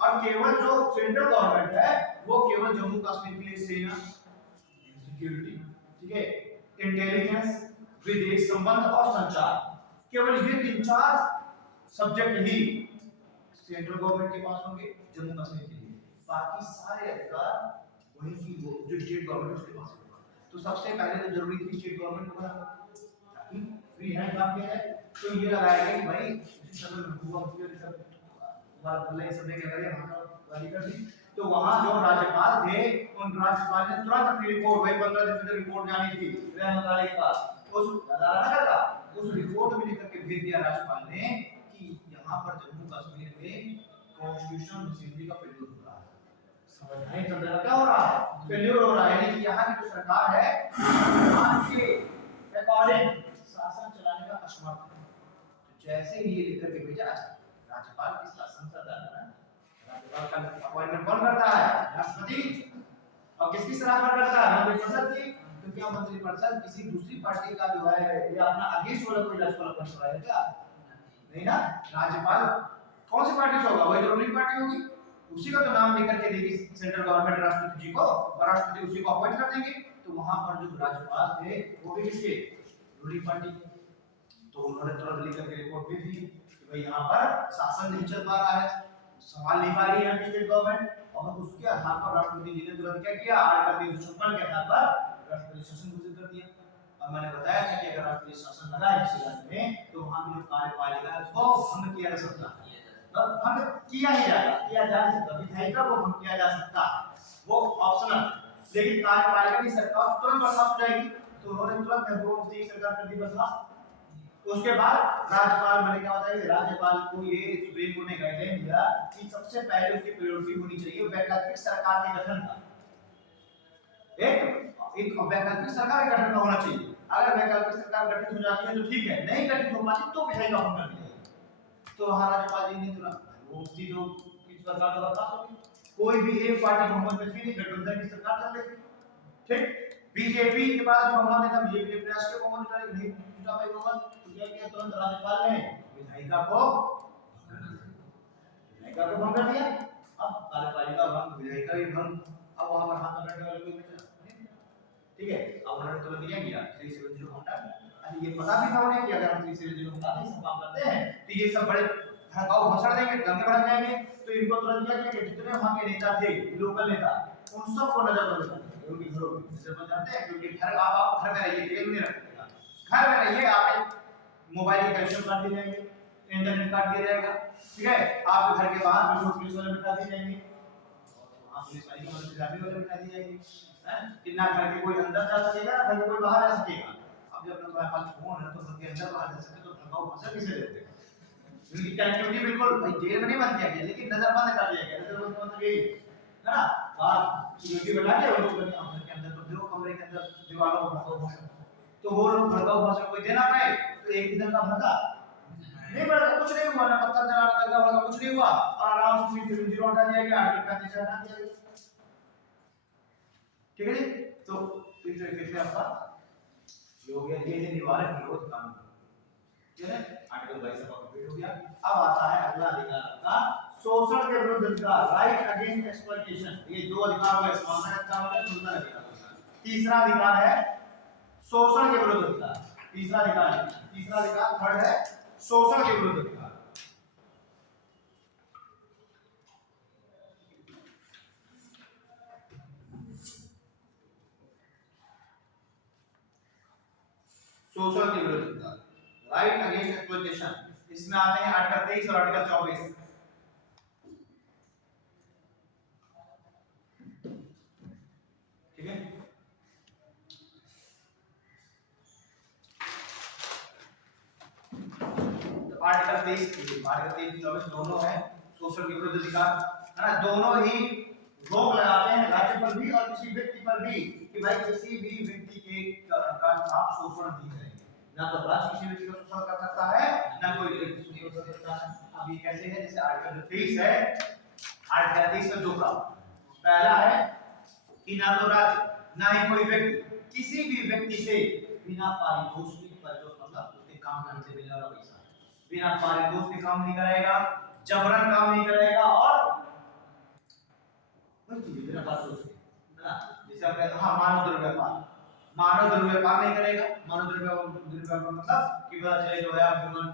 और केवल जो सेंट्रल गवर्नमेंट है वो केवल जम्मू कश्मीर के लिए सेना, सिक्योरिटी, ठीक है, इंटेलिजेंस, विदेश संबंध और संचार, केवल ये 3-4 सब्जेक्ट ही सेंट्रल गवर्नमेंट के पास होंगे जम्मू कश्मीर के लिए, बाकी सारे अधिकार वही की वो जो स्टेट गवर्नमेंट उसके पास होगा। तो सबसे पहले तो जरूरी थी स्टेट गवर्नमेंट को बनाना, ताकि फ्री हैंड काम किया जाए। तो ये लगाया गया कि भाई इसी समय महबूबा मुफ्ती ने सब बात अल्लाह सबने क्या करे वहां वाली कर दी। तो वहां जो राज्यपाल थे उन राज्यपाल ने तुरंत अपनी रिपोर्ट, भाई 15 दिन में रिपोर्ट जानी थी रहमत अली के पास, उस अदालत का उस रिपोर्ट में लिख करके भेज दिया राज्यपाल ने कि यहां पर जम्मू कश्मीर में कॉन्स्टिट्यूशनल मशीनरी का फेल्यूर हो रहा है। समझ नहीं चल रहा क्या हो रहा है, फेल्यूर हो रहा है, यानी कि यहां की जो सरकार है उसके अकॉर्डिंग शासन चलाने का असमर्थ है। तो जैसे ही ये लिख करके भेजा, राज्यपाल किसका, संसद है ना, राज्यपाल का अपॉइंटमेंट कौन करता है, राष्ट्रपति, और किसकी सलाह पर करता है, मंत्रिपरिषद की। तो क्या मंत्रिपरिषद किसी दूसरी पार्टी का जो है या अपना अगेंस्ट वाला कोई राज्यपाल अपॉइंट कराएगा क्या, नहीं ना। राज्यपाल कौन सी पार्टी से होगा, वही रूलिंग पार्टी होगी, उसी का तो नाम लेकर के देगी सेंट्रल गवर्नमेंट राष्ट्रपति जी को, और राष्ट्रपति उसी को अपॉइंट कर देंगे। तो वहां पर जो राज्यपाल थे वो भी किसके, रूलिंग पार्टी। तो उन्होंने तुरंत लिख करके रिपोर्ट भेज दी कि भाई यहाँ पर शासन नहीं चल पा रहा है, संभाल नहीं पा रही है स्टेट गवर्नमेंट, और उसके आधार पर राष्ट्रपति जी ने तुरंत क्या किया, आर्टिकल 356 के आधार पर राष्ट्रपति शासन घोषित कर दिया। और मैंने बताया था कि अगर राष्ट्रपति शासन लगा है किसी राज्य में तो वहां की जो कार्यपालिका है उसको भंग किया जा सकता है, भंग किया ही जाएगा, किया जा सकता, विधायिका को भंग किया जा सकता, वो ऑप्शनल, लेकिन कार्यपालिका की सरकार तुरंत बर्खास्त हो जाएगी। तो उन्होंने तुरंत महबूबा मुफ्ती की सरकार कर दी बर्खास्त। उसके बाद राज्यपाल, मैंने क्या बताया कि राज्यपाल को ये सुप्रीम कोर्ट ने गाइडलाइन दिया कि सबसे पहले उसकी प्रायोरिटी होनी चाहिए वैकल्पिक सरकार के गठन का, एक वैकल्पिक सरकार के गठन का होना चाहिए। अगर वैकल्पिक सरकार गठित हो जाती है तो ठीक है, नहीं गठित हो पाती तो विधायिका भंग कर दी जाएगी। तो वहां राज्यपाल जी ने तुरंत वो मुफ्ती जो की सरकार का बर्खास्त हो गई, कोई भी एक पार्टी बहुमत में नहीं, गठबंधन की सरकार चल रही, ठीक। बीजेपी के पास बहुमत नहीं था, बीजेपी ने प्रयास किया बहुमत जुटाने के लिए, जुटा भाई बहुमत, तो क्या किया तुरंत राज्यपाल ने विधायिका को भंग कर दिया। अब कार्यपालिका भंग, विधायिका भी भंग, अब वहां पर हाथ पकड़ने वाले कोई बचा नहीं, ठीक है। अब उन्होंने तुरंत क्या किया, 370 को हटा दिया। अरे ये पता भी था उन्हें कि अगर हम 370 को हटा दें, सब काम करते हैं तो ये सब बड़े भड़काऊ भाषण देंगे, दंगे भड़क जाएंगे। तो इनको तुरंत क्या किया कि जितने वहां के नेता थे, लोकल नेता, उन सबको नजरबंद कर दिया, उनके घरों में नजरबंद जाते हैं, क्योंकि घर आप घर में रहिए, जेल में रखिएगा, घर में रहिए, आप मोबाइल के कनेक्शन काट दिए जाएंगे, इंटरनेट काट दिया जाएगा, ठीक है। आपके घर के बाहर जो पुलिस वाले बिठा दिए जाएंगे, वहां पुलिस वाले की मदद से जाने वाले बिठा दिए जाएंगे, कि ना घर के कोई अंदर जा सकेगा ना घर के कोई बाहर आ सकेगा। अब जब तुम्हारे पास फोन है तो घर के अंदर बाहर जा सकते, तो भड़काऊ भाषण किसे देते हैं, उनकी कनेक्टिविटी बिल्कुल भाई जेल में नहीं बंद किया गया, लेकिन नजरबंद कर दिया गया। नजरबंद मतलब यही है ना, बाहर सिक्योरिटी बैठा के उनको घर के अंदर तो दो कमरे के अंदर दीवारों पर भड़काऊ भाषण, तो वो लोग भड़काऊ भाषण कोई देना पाए तो एक दिन का भड़का नहीं पड़ा, कुछ नहीं हुआ, ना पत्थर चलाना लगा वाला कुछ नहीं हुआ, और आराम से 370 हटा दिया गया, आर्टिकल 35 हटा दिया गया, ठीक है जी। तो इस तरीके से आपका ये हो गया, ये निवारक निरोध कानून, ठीक है। आर्टिकल 22 का कंप्लीट हो गया। अब आता है अगला अधिकार आपका शोषण के विरुद्ध अधिकार, राइट अगेंस्ट एक्सप्लॉइटेशन। ये दो अधिकार हुए, समानता का अधिकार और सुलता का अधिकार। तीसरा अधिकार है शोषण के विरुद्ध अधिकार। तीसरा अधिकार थर्ड है शोषण के विरुद्ध अधिकार। शोषण के विरुद्ध राइट अगेंस्ट एक्सप्लॉइटेशन। इसमें आते हैं आर्टिकल 23 और आर्टिकल 24। ठीक है, तो आर्टिकल 23 24 दोनों है शोषण के विरुद्ध अधिकार, है ना। दोनों ही रोक लगाते हैं राज्य पर भी और किसी व्यक्ति पर भी कि भाई किसी भी व्यक्ति के का आप शोषण नहीं करेंगे। ना तो राज्य किसी व्यक्ति का शोषण कर सकता है, ना कोई व्यक्ति शोषण कर सकता है। अब ये कैसे है, जैसे आर्टिकल 23 है, आर्टिकल 23 का 2 का पहला है कि ना तो राज्य ना ही कोई व्यक्ति किसी भी व्यक्ति से बिना पारितोषिक मतलब उसके काम करने से मिलने वाला पैसा बिना पारितोषिक काम नहीं करेगा, जबरन काम नहीं करेगा और बिना पारितोषिक, है ना। जैसे हमने कहा मानव दुर्व्यापार नहीं करेगा। मानव दुर्व्यापार मतलब कि पता चले जो है आप ह्यूमन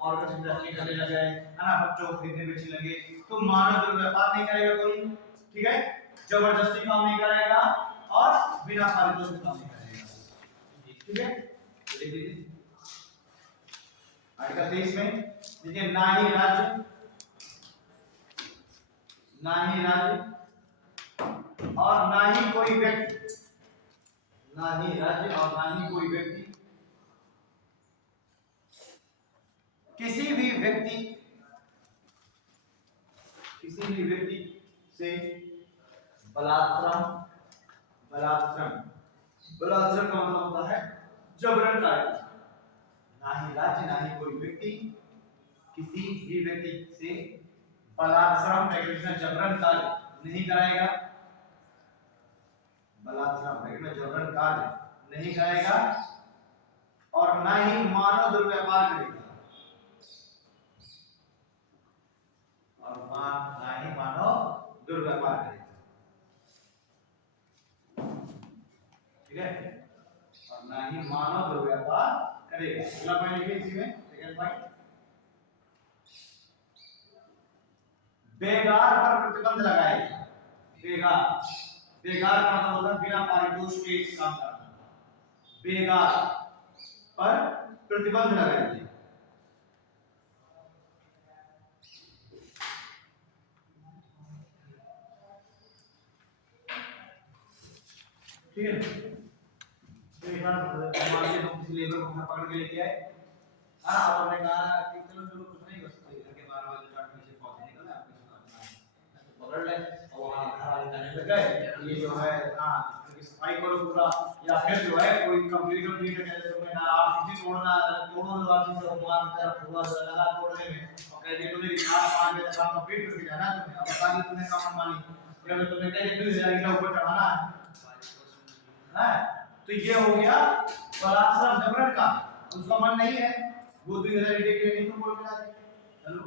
ऑर्गन इंडस्ट्री करने लगे, है ना, बच्चों को खरीदने बेचने लगे, तो मानव दुर्व्यापार नहीं करेगा कोई। ठीक है, जबरदस्ती काम नहीं करेगा और बिना पारितोषिक काम नहीं करेगा। ठीक है, लिख लीजिए आर्टिकल 23 में देखिए, ना ही राज्य और ना ही कोई व्यक्ति, ना ही राज्य और ना ही कोई व्यक्ति किसी भी व्यक्ति से बलात्संग का मतलब होता है जबरन कार्य। ना ही राज्य ना ही कोई व्यक्ति किसी भी व्यक्ति से बलात्संग जबरन कार्य नहीं कराएगा, बलात्संग जबरन कार्य नहीं कराएगा और ना ही मानव दुर्व्यापार करेगा, और ना ही मानव दुर्व्यापार करेगा। ठीक है, और ना ही मानव दुर्व्यापार करेगा। अगला पॉइंट लिखिए इसी में, सेकंड पॉइंट, बेगार पर प्रतिबंध लगाएगा। बेगार का मतलब होता है बिना पारितोषिक के काम करना। बेगार पर प्रतिबंध लगाएगा। ठीक है, तो एक बार मान लीजिए हम किसी लेबर को पकड़ के लेके आए, हाँ, और हमने कहा कि चलो कुछ नहीं, बस घर के 12 बजे चाट में से पौधे निकल आए, आपके साथ तो पकड़ ले और वहाँ घर वाले कहने लग गए ये जो है, हाँ, सफाई करो पूरा, या फिर जो है कोई कंप्लीट कहते तुमने ना आप चीज तोड़ो लो आप चीज को मार तरफ हुआ लगा तोड़ने में, और कहते तुमने 4-5 बजे काम कंप्लीट कर दिया ना तुमने, अब बता दी तुमने काम मानी, या तुमने कहे 20,000 का ऊपर चढ़ाना है, तो ये हो गया बलात्संग जबरन का। उसका मन नहीं है, वो 2000 के लिए नहीं तो बोल के आ जाए, चलो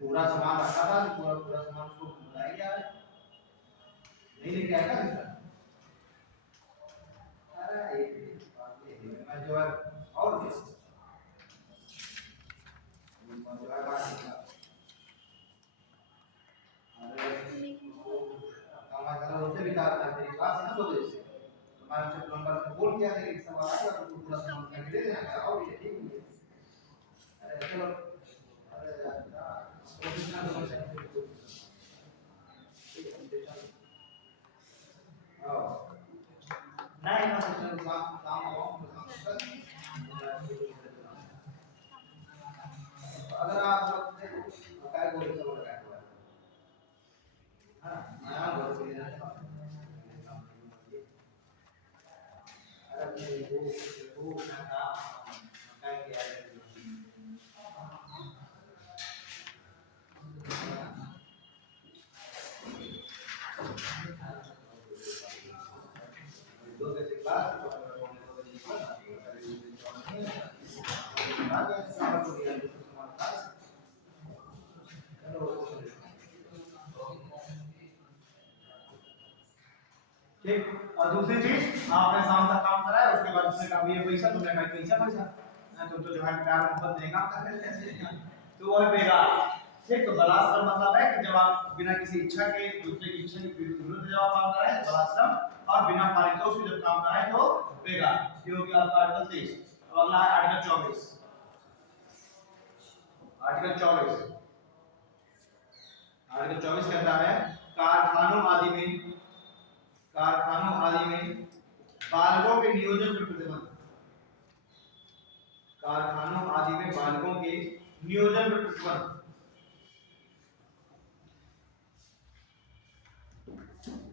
पूरा सामान रखा था, पूरा सामान उसको बुलाया गया है, नहीं लेके आएगा बेटा। अरे एक बात ये है, मैं जो है और जो है बात हमारा उनसे भी कहा था तेरी बात ना बोले से, तो मैं उनसे प्लम्बर से बोल किया था कि सवाल आएगा तो पूरा सामान करके दे देना, आओ ये ठीक है। अरे चलो, अरे यार प्रोफेशनल होना चाहिए, नहीं ना सोचो काम अगर आप काय बोले तो बोल रहा है, हाँ नया बोल रहे हैं, अरे वो क्या काय किया है दो के बाद ठीक। और दूसरी चीज आपने शाम तक काम कराया, उसके बाद उसने कहा ये पैसा, तुमने कहा पैसा तुम तो जो है प्यार मोहब्बत नहीं काम कर रहे थे, तो वो है बेकार। ठीक। तो बलात्कार मतलब है कि जब आप बिना किसी इच्छा के दूसरे की इच्छा के विरुद्ध जब आप काम कराए बलात्कार, और बिना पारितोषिक जब काम कराए तो बेकार। ये हो गया आपका आर्टिकल 23। अब अगला है आर्टिकल 24। आर्टिकल 24 कहता है कारखानों आदि में बालकों के नियोजन पर प्रतिबंध। कारखानों आदि में बालकों के नियोजन पर प्रतिबंध।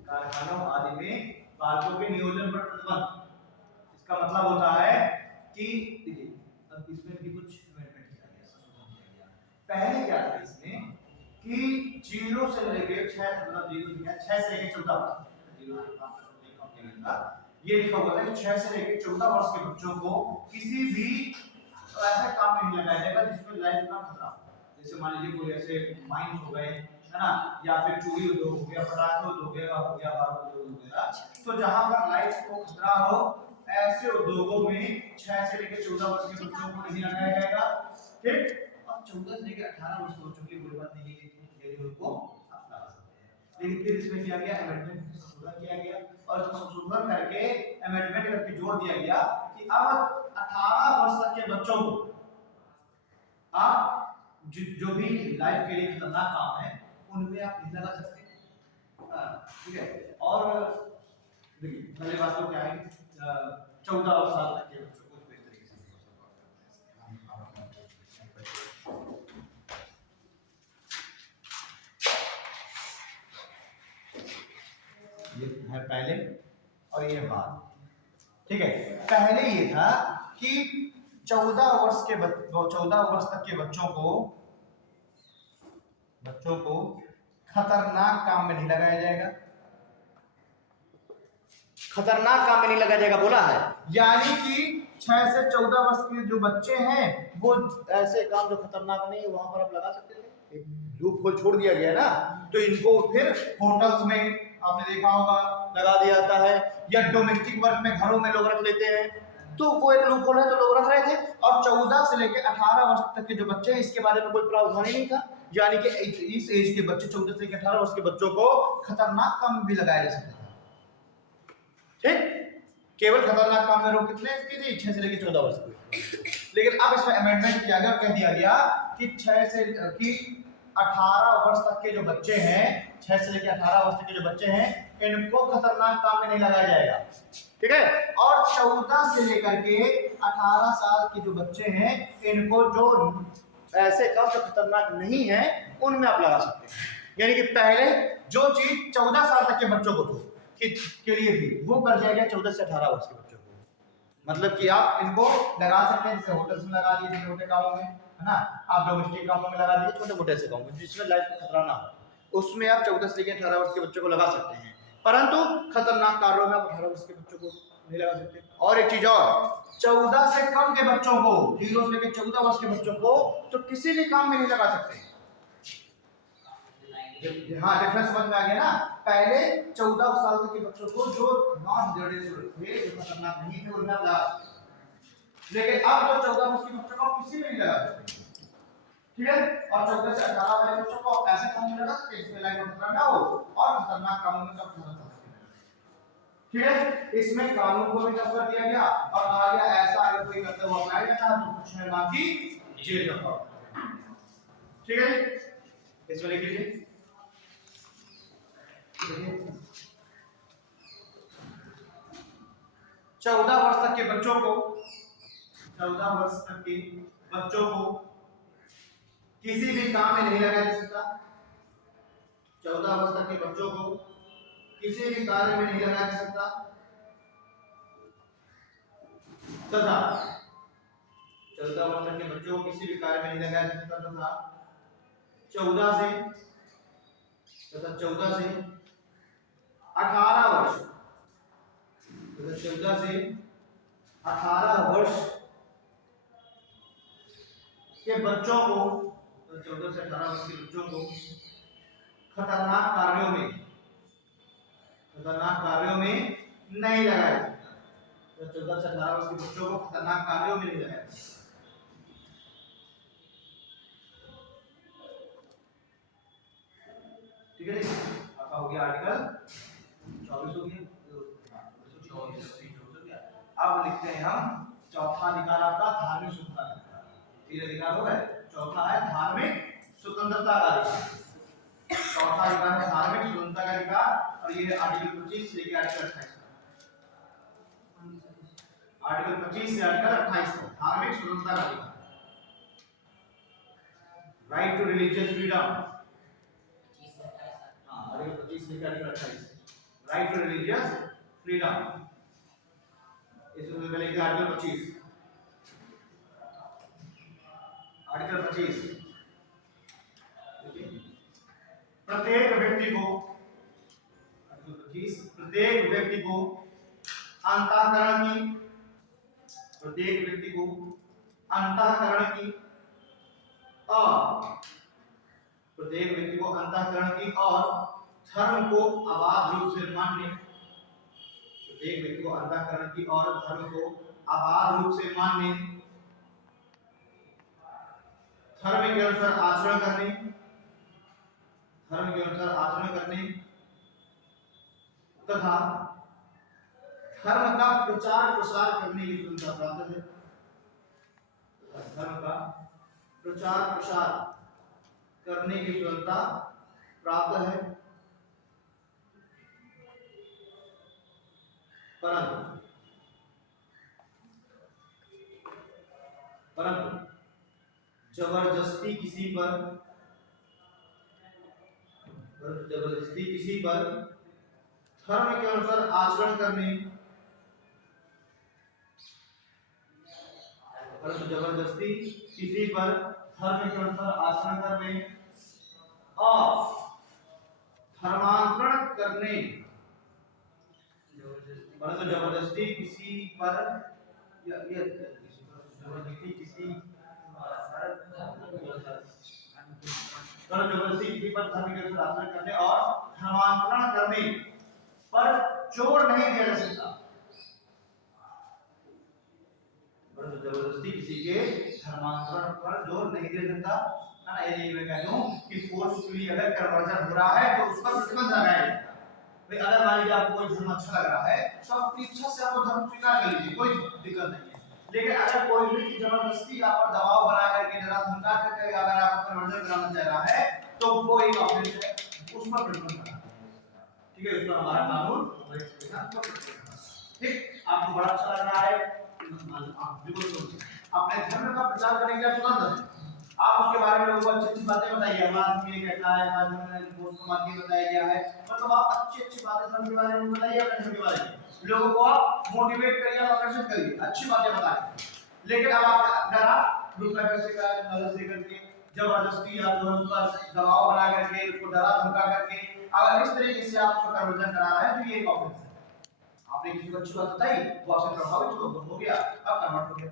कारखानों आदि में बालकों के नियोजन पर प्रतिबंध। इसका मतलब होता है कि देखिए, अब इसमें भी कुछ अमेंडमेंट किया गया, संशोधन किया गया। पहले क्या था इसमें कि 0 से लेके 6, मतलब 6 से लेके 14 ये लिखा हुआ है कि 6 से लेके 14 वर्ष के बच्चों को किसी भी ऐसा काम में नहीं लगाया जाएगा जिसमें लाइफ का खतरा हो। जैसे मान लीजिए कोई ऐसे माइंस हो गए, है ना, या फिर चोरी उद्योग हो गया, पटाखे उद्योग हो गया, बारूद उद्योग वगैरह, तो जहां पर लाइफ को खतरा हो ऐसे उद्योगों में 6 से लेकर 14 वर्ष के बच्चों को नहीं लगाया जाएगा। ठीक। और 14 से लेकर 18 वर्ष के बच्चों की कोई बात नहीं है, यदि उनको आप लगा सकते हैं। लेकिन फिर इसमें किया गया, अमेंडमेंट संशोधन किया गया, और इसमें संशोधन करके अमेंडमेंट करके जोड़ दिया गया कि अब 18 वर्ष तक के बच्चों को आप जो भी लाइफ के लिए खतरनाक काम है उनमें आप नहीं लगा सकते। ठीक है। और देखिए पहले बात तो क्या है, 14 साल तक के बच्चों को इस तरीके से ये है पहले और ये बाद। ठीक है। पहले ये था कि 14 वर्ष तक के बच्चों को खतरनाक काम में नहीं लगाया जाएगा। खतरनाक काम में नहीं लगाया जाएगा बोला है, यानी कि 6 से 14 वर्ष के जो बच्चे हैं वो ऐसे काम जो खतरनाक नहीं है वहां पर आप लगा सकते थे। एक लूप होल छोड़ दिया गया ना, तो इनको फिर होटल्स में आपने देखा होगा लगा दिया जाता है, या डोमेस्टिक वर्क में घरों में लोग रख लेते हैं, तो वो एक लूप होल है तो लोग रख रहे थे। और 14 से लेकर 18 वर्ष तक के जो बच्चे हैं इसके बारे में कोई प्रावधान ही नहीं था, यानी कि इस एज के बच्चे 14 से लेकर 18 वर्ष के बच्चों को खतरनाक काम भी लगाया जा सकता था। ठीक। केवल खतरनाक काम में रोक कितने की थी, 6 से लेकर 14 वर्ष की। लेकिन अब इसमें अमेंडमेंट किया गया और कह दिया गया कि 18 वर्ष तक के जो बच्चे हैं, 6 से लेकर 18 वर्ष तक के जो बच्चे हैं इनको खतरनाक काम में नहीं लगाया जाएगा। ठीक है। और 14 से लेकर के 18 साल के जो बच्चे हैं इनको जो ऐसे काम जो खतरनाक नहीं है उनमें आप लगा सकते हैं। यानी कि पहले जो चीज 14 साल तक के बच्चों को के लिए भी वो कर जाएगा 14 से 18 वर्ष के बच्चों को। मतलब कि आप इनको लगा सकते हैं, जैसे होटल्स में लगा दिए छोटे मोटे कामों में, है ना, आप डोमेस्टिक कामों में लगा दिए छोटे मोटे ऐसे कामों में जिसमें लाइफ का खतरा ना हो, उसमें आप 14 से लेकर 18 वर्ष के बच्चों को लगा सकते हैं। परंतु खतरनाक कार्यों में आप 18 वर्ष के बच्चों को नहीं लगा सकते। और एक चीज और, 14 से कम के बच्चों को, 0 से लेकर 14 वर्ष के बच्चों को तो किसी भी काम में नहीं लगा सकते। हाँ, डिफरेंस समझ में आ गया ना। पहले 14 साल तक के बच्चों को जो नॉन डेंजरस थे, जो खतरनाक नहीं थे, उनमें लगा, लेकिन अब जो 14 वर्ष के बच्चों को किसी में नहीं लगा सकते। ठीक है। और 14 से 18 वाले बच्चों को ऐसे काम में लगा सकते जिसमें लाइफ में खतरा ना हो और खतरनाक कामों में कब खतरा था। ठीक है। इसमें कानून को भी कब कर दिया गया और कहा गया ऐसा अगर कोई करते हुआ अपनाया जाता है तो 6 माह की जेल का प्रावधान। ठीक है। इसमें लिख लीजिए 14 वर्ष तक के बच्चों को, 14 वर्ष तक के बच्चों को किसी भी काम में नहीं लगाया जा सकता। 14 वर्ष तक के बच्चों को किसी भी कार्य में नहीं लगाया जा सकता तथा 14 वर्ष तक के बच्चों को किसी भी कार्य में नहीं लगाया जा सकता तथा 14 से 18 वर्ष, 14 से 18 वर्ष के बच्चों को, 14 से 18 वर्ष के बच्चों को खतरनाक कार्यों में खतरनाक कार्यों में नहीं लगाया जाता। तो 14 से 18 वर्ष के बच्चों को खतरनाक कार्यों में नहीं लगाया जाता। ठीक है, आपका हो गया आर्टिकल 24 हो गया। अब लिखते हैं हम चौथा अधिकार आपका धार्मिक स्वतंत्रता का अधिकार। ये अधिकार हो गए। चौथा है धार्मिक स्वतंत्रता का अधिकार। चौथा अधिकार है धार्मिक स्वतंत्रता का अधिकार और ये आर्टिकल 25 से लेकर आर्टिकल 28। आर्टिकल 25 से आर्टिकल 28 तक धार्मिक स्वतंत्रता का अधिकार। Right to religious freedom. हाँ, आर्टिकल 25 से लेकर article 28 right to religious freedom. इसमें पहले क्या आर्टिकल 25 आर्टिकल 25 प्रत्येक व्यक्ति को आर्टिकल 25 प्रत्येक व्यक्ति को अंतःकरण की प्रत्येक व्यक्ति को अंतःकरण की और प्रत्येक व्यक्ति को अंतःकरण की और धर्म को अबाध रूप से मानने प्रत्येक व्यक्ति को अंतःकरण की और धर्म को अबाध रूप से मानने धर्म के अनुसार आचरण करने धर्म के अनुसार आचरण करने तथा धर्म का प्रचार प्रसार करने की स्वतंत्रता प्राप्त है। धर्म का प्रचार प्रसार करने की स्वतंत्रता प्राप्त है। परंतु जबरदस्ती किसी पर धर्म के अनुसार आचरण करने जबरदस्ती किसी पर धर्म के अनुसार आचरण करने और धर्मांतरण करने जबरदस्ती किसी पर जबरदस्ती किसी पर धर्म के अनुसार आचरण करने और धर्मांतरण करने पर जोर नहीं दिया जा सकता। परंतु जबरदस्ती किसी के धर्मांतरण पर जोर नहीं दिया जाता है ना। यही मैं कह दूं कि फोर्सफुली अगर कन्वर्जन हो रहा है तो उस पर प्रतिबंध लगाया जाएगा। भाई अगर मान लीजिए आपको कोई धर्म अच्छा लग रहा है तो अपनी इच्छा से आप वो धर्म स्वीकार कर लीजिए, कोई दिक्कत नहीं है। लेकिन अगर कोई भी जबरदस्ती आप पर दबाव बना करके डरा धमका करके अगर आप कन्वर्जन कराना चाह रहा है तो वो एक ऑफेंस है, उस पर प्रतिबंध करना। ठीक है, उस पर हमारा कानून ठीक। आपको बड़ा अच्छा लग रहा है, आप बिल्कुल अपने धर्म का प्रचार करने के लिए स्वतंत्र हैं। आप उसके बारे में लोगों को अच्छी अच्छी बातें बताइए। हमारा ये कहता है, हमारे दोस्त को बात ये बताया गया है, मतलब आप अच्छी अच्छी बातें धर्म के बारे में बताइए, अपने धर्म के बारे में लोगों को आप मोटिवेट करिए, आकर्षित करिए, अच्छी बातें बताइए। लेकिन अब आप डरा रुपए पैसे का लालच दे करके जबरदस्ती या तो उस पर दबाव बना करके उसको डरा धमका करके अगर इस तरीके से आप उसको कन्वर्जन करा रहे हैं तो ये एक ऑफेंस है। आपने किसी को अच्छी बात बताई, वो आपसे प्रभावित हो गया, अब कन्वर्ट हो गया।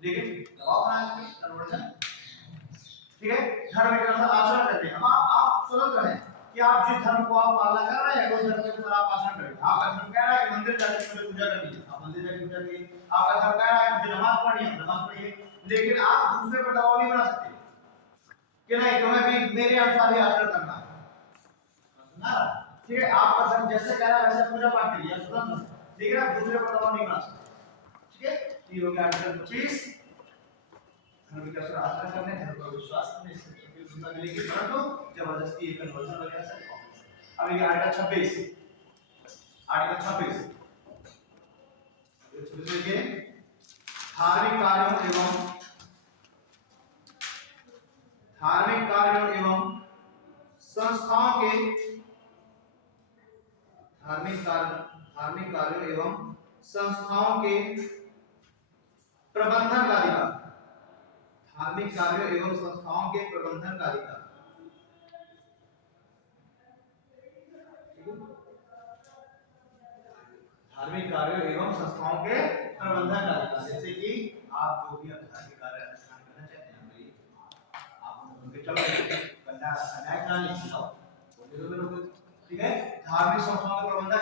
लेकिन दबाव बना के कन्वर्जन ठीक है, धर्म के अनुसार आचरण करते हैं। अब आप स्वतंत्र हैं कि आप जिस धर्म को आप पालना कर रहे हैं उस धर्म के अनुसार आप आचरण करें। आपका धर्म कह रहा है कि मंदिर जाकर मुझे पूजा करनी है, आप मंदिर जाकर पूजा करिए। आपका धर्म कह रहा है कि मुझे नमाज पढ़नी है, नमाज पढ़िए। लेकिन आप दूसरे पर दबाव नहीं बना सकते कि नहीं तुम्हें भी मेरे अनुसार ही आचरण करना है ना। ठीक है, आपका धर्म जैसे कह रहा है वैसे पूजा पाठ करिए, स्वतंत्र, लेकिन आप दूसरे पर दबाव नहीं बना सकते। ठीक है, ये हो गया आर्टिकल 25 धर्म के अनुसार आचरण करने, धर्म पर विश्वास करने से सुंदर मिलेगी, परंतु जबरदस्ती एक कन्वर्जन वगैरह से। अब ये आर्टिकल 26 आर्टिकल 26 देखिए धार्मिक कार्यों एवं संस्थाओं के धार्मिक कार्यों एवं संस्थाओं के प्रबंधन का अधिकार। धार्मिक कार्यों एवं संस्थाओं के प्रबंधन का अधिकार। धार्मिक कार्यों एवं संस्थाओं के प्रबंधन का अधिकार, जैसे कि आप जो भी धार्मिक कार्य अनुष्ठान करना चाहते हैं, आप उनके चलो कन्या कन्या खिलाओ, ठीक है। धार्मिक संस्थाओं के प्रबंधन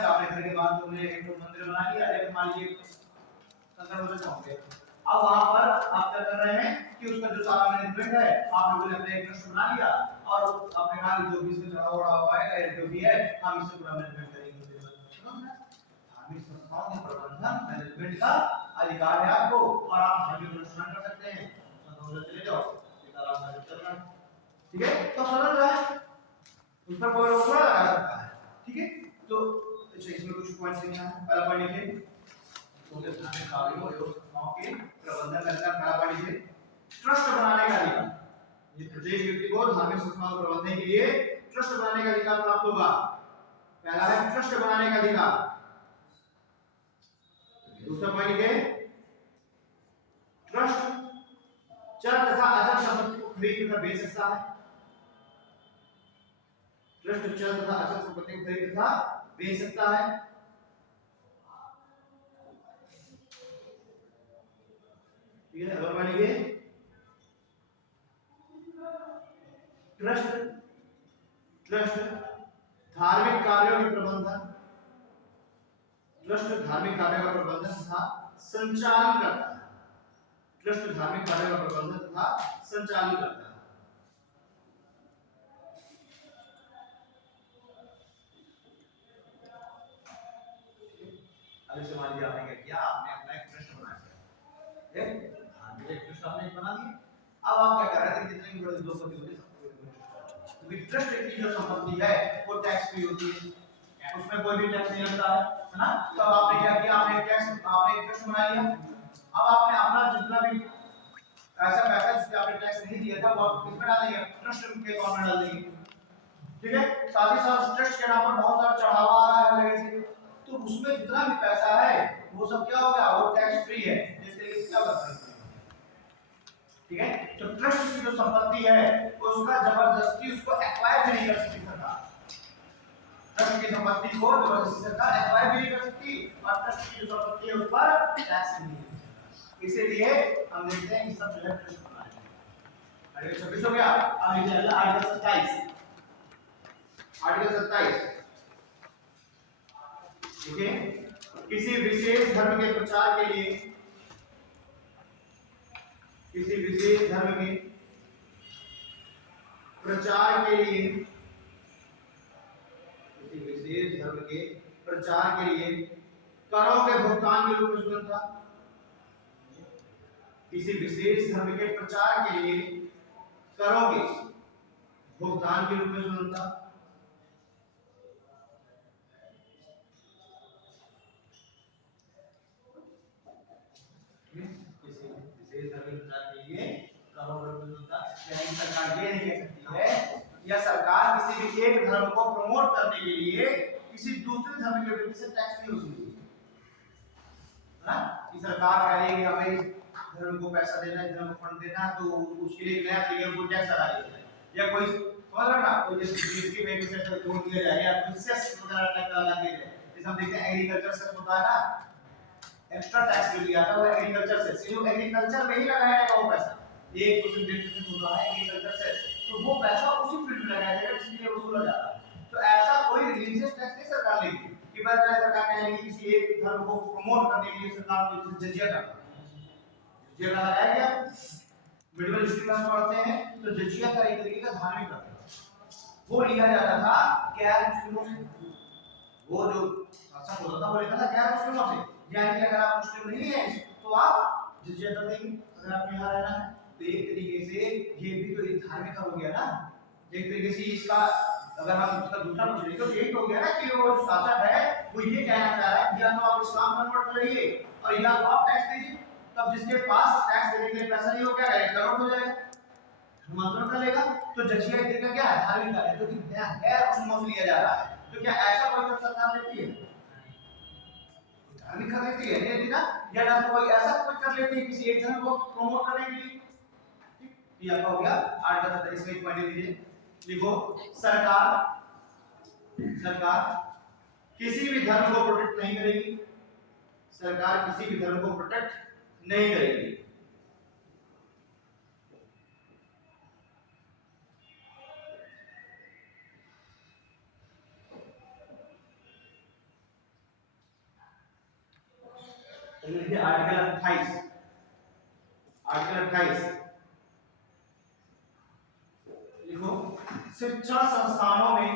तुमने एक तो मंदिर बना लिया, एक मान लीजिए कंकड़ वगैरह होंगे, अब वहां पर आप क्या कर रहे हैं कि उसका जो सारा मैनेजमेंट है आप लोगों ने अपने एक ट्रस्ट बना लिया और आपने कहा कि जो भी इसमें चढ़ा हुआ है जो भी है हम इससे पूरा मैनेजमेंट करेंगे। धार्मिक संस्थाओं के प्रबंधन मैनेजमेंट का अधिकार है आपको और आप धार्मिक अनुष्ठान कर सकते हैं। संतोष चले जाओ सीताराम का चल रहा है, ठीक है, तो समझ रहा है उस पर कोई रोक थोड़ा लगा सकता है, ठीक है। तो अच्छा इसमें कुछ पॉइंट्स लिखना है, पहला पॉइंट लिखिए तो धार्मिक कार्यों एवं संस्थाओं के प्रबंधन करना, पहला पॉइंट लिखिए ट्रस्ट बनाने का अधिकार। ये प्रत्येक व्यक्ति को धार्मिक संस्थाओं को प्रबंधन के लिए ट्रस्ट बनाने का अधिकार प्राप्त होगा। पहला है ट्रस्ट बनाने का अधिकार। दूसरा पॉइंट लिखिए ट्रस्ट चल तथा अचल संपत्ति को खरीद तथा बेच सकता है। ट्रस्ट चल तथा अचल संपत्ति को खरीद तथा बेच सकता है। ठीक है, अगला पॉइंट लिखिए ट्रस्ट धार्मिक कार्यों के प्रबंधन, ट्रस्ट धार्मिक कार्यों का प्रबंधन तथा संचालन करता है। ट्रस्ट धार्मिक कार्यों का प्रबंधन तथा संचालन करता है। अभी से मान लीजिए आपने क्या किया, आपने अपना एक ट्रस्ट बनाया, धार्मिक एक ट्रस्ट आपने बना दिया। अब आप क्या कर रहे थे, जितने भी बड़े लोग होते हैं क्योंकि ट्रस्ट की जो संपत्ति है वो टैक्स फ्री होती है, उसमें कोई भी टैक्स नहीं लगता है ना। तो आपने क्या किया, आपने एक ट्रस्ट बना लिया। अब आपने अपना जितना भी ऐसा पैसा जिसपे आपने टैक्स नहीं दिया था वो आप किसमें डालेंगे, ट्रस्ट के अकाउंट में डाल देंगे, ठीक है। साथ ही साथ ट्रस्ट के नाम पर बहुत सारा चढ़ावा आ रहा है लगे से, तो उसमें जितना भी पैसा है वो सब क्या हो गया, वो टैक्स फ्री है, जैसे इसका बता, ठीक है। तो ट्रस्ट की जो संपत्ति है उसका जबरदस्ती उसको एक्वायर भी नहीं कर सकती सरकार। ट्रस्ट की संपत्ति को जबरदस्ती सरकार एक्वायर भी नहीं कर सकती और ट्रस्ट की जो संपत्ति है उस पर टैक्स भी नहीं लगता। इसीलिए हम देखते हैं कि सब जगह ट्रस्ट बना है। आर्टिकल 26 हो गया। अब लिखिए अगला आर्टिकल 27। आर्टिकल 27 देखिए किसी विशेष धर्म के प्रचार के लिए, किसी विशेष धर्म के प्रचार के लिए, किसी विशेष धर्म के प्रचार के लिए करों के भुगतान के रूप में स्वतंत्रता, किसी विशेष धर्म के प्रचार के लिए करों के भुगतान के रूप में स्वतंत्रता, किसी विशेष धर्म के प्रचार के लिए करों के रूप में स्वतंत्रता, यानी सरकार ये नहीं कह सकती है या सरकार किसी भी एक धर्म को प्रमोट करने के लिए किसी दूसरे धर्म के व्यक्ति से टैक्स नहीं वसूलती है ना। कि सरकार कह रही है कि हमें इस धर्म को पैसा देना है, धर्म को फंड देना है, तो उसके लिए नया तरीके को टैक्स लगा दिया जाए, या कोई समझ रहा ना, कोई जैसे जीएसटी में कुछ ऐसा जोड़ दिया जाए या कुछ सेस वगैरह टैक्स लगा दिया जाए। जैसे हम देखते हैं एग्रीकल्चर सेस होता है ना, एक्स्ट्रा टैक्स जो दिया था वो एग्रीकल्चर सेस, सिर्फ एग्रीकल्चर में ही लगाया जाएगा वो पैसा, 1% 1.5% होता है एग्रीकल्चर सेस, तो वो पैसा उसी फील्ड में लगाया जाएगा जिसके लिए वसूला जाता है। तो ऐसा कोई रिलीजियस टैक्स नहीं सरकार लेगी कि बस सरकार कहेगी किसी एक धर्म को प्रमोट करने के लिए सरकार को जजिया करता है। जजिया का लगाया गया मिडिवल हिस्ट्री में पढ़ते हैं तो जजिया का एक तरीके का धार्मिक करता वो लिया जाता था गैर मुस्लिमों से, वो जो शासक होता था वो लेता था गैर मुस्लिमों से, यानी कि अगर आप मुस्लिम नहीं है तो आप जजिया कर देंगे अगर आप यहाँ रहना है। तो एक तरीके से ये भी तो एक धार्मिक हो गया ना, एक तरीके से इसका अगर हम इसका दूसरा कुछ नहीं तो यही हो गया ना कि वो जो शासक है वो ये कहना चाह रहा है या तो आप इस्लाम कन्वर्ट करिए और या तो आप टैक्स दीजिए, तब जिसके पास टैक्स देने के लिए पैसा नहीं हो क्या करेगा, करोड़ हो जाएगा, धर्मांतरण कर लेगा। तो जजिया एक तरीका क्या है, धार्मिक है जो कि गैर मुस्लिमों से लिया जा रहा है। तो क्या ऐसा कोई सब सरकार लेती है, धार्मिक कर लेती है नहीं ना, या ना तो कोई ऐसा कोई कर लेती है किसी एक धर्म को प्रमोट करने के लिए। ठीक, ये आपका हो गया आर्टिकल 27 में एक पॉइंट लीजिए, लिखो सरकार किसी भी धर्म को प्रोटेक्ट नहीं करेगी, सरकार किसी भी धर्म को प्रोटेक्ट नहीं करेगी। देखिए आर्टिकल 28, आर्टिकल 28 लिखो, शिक्षण संस्थानों में,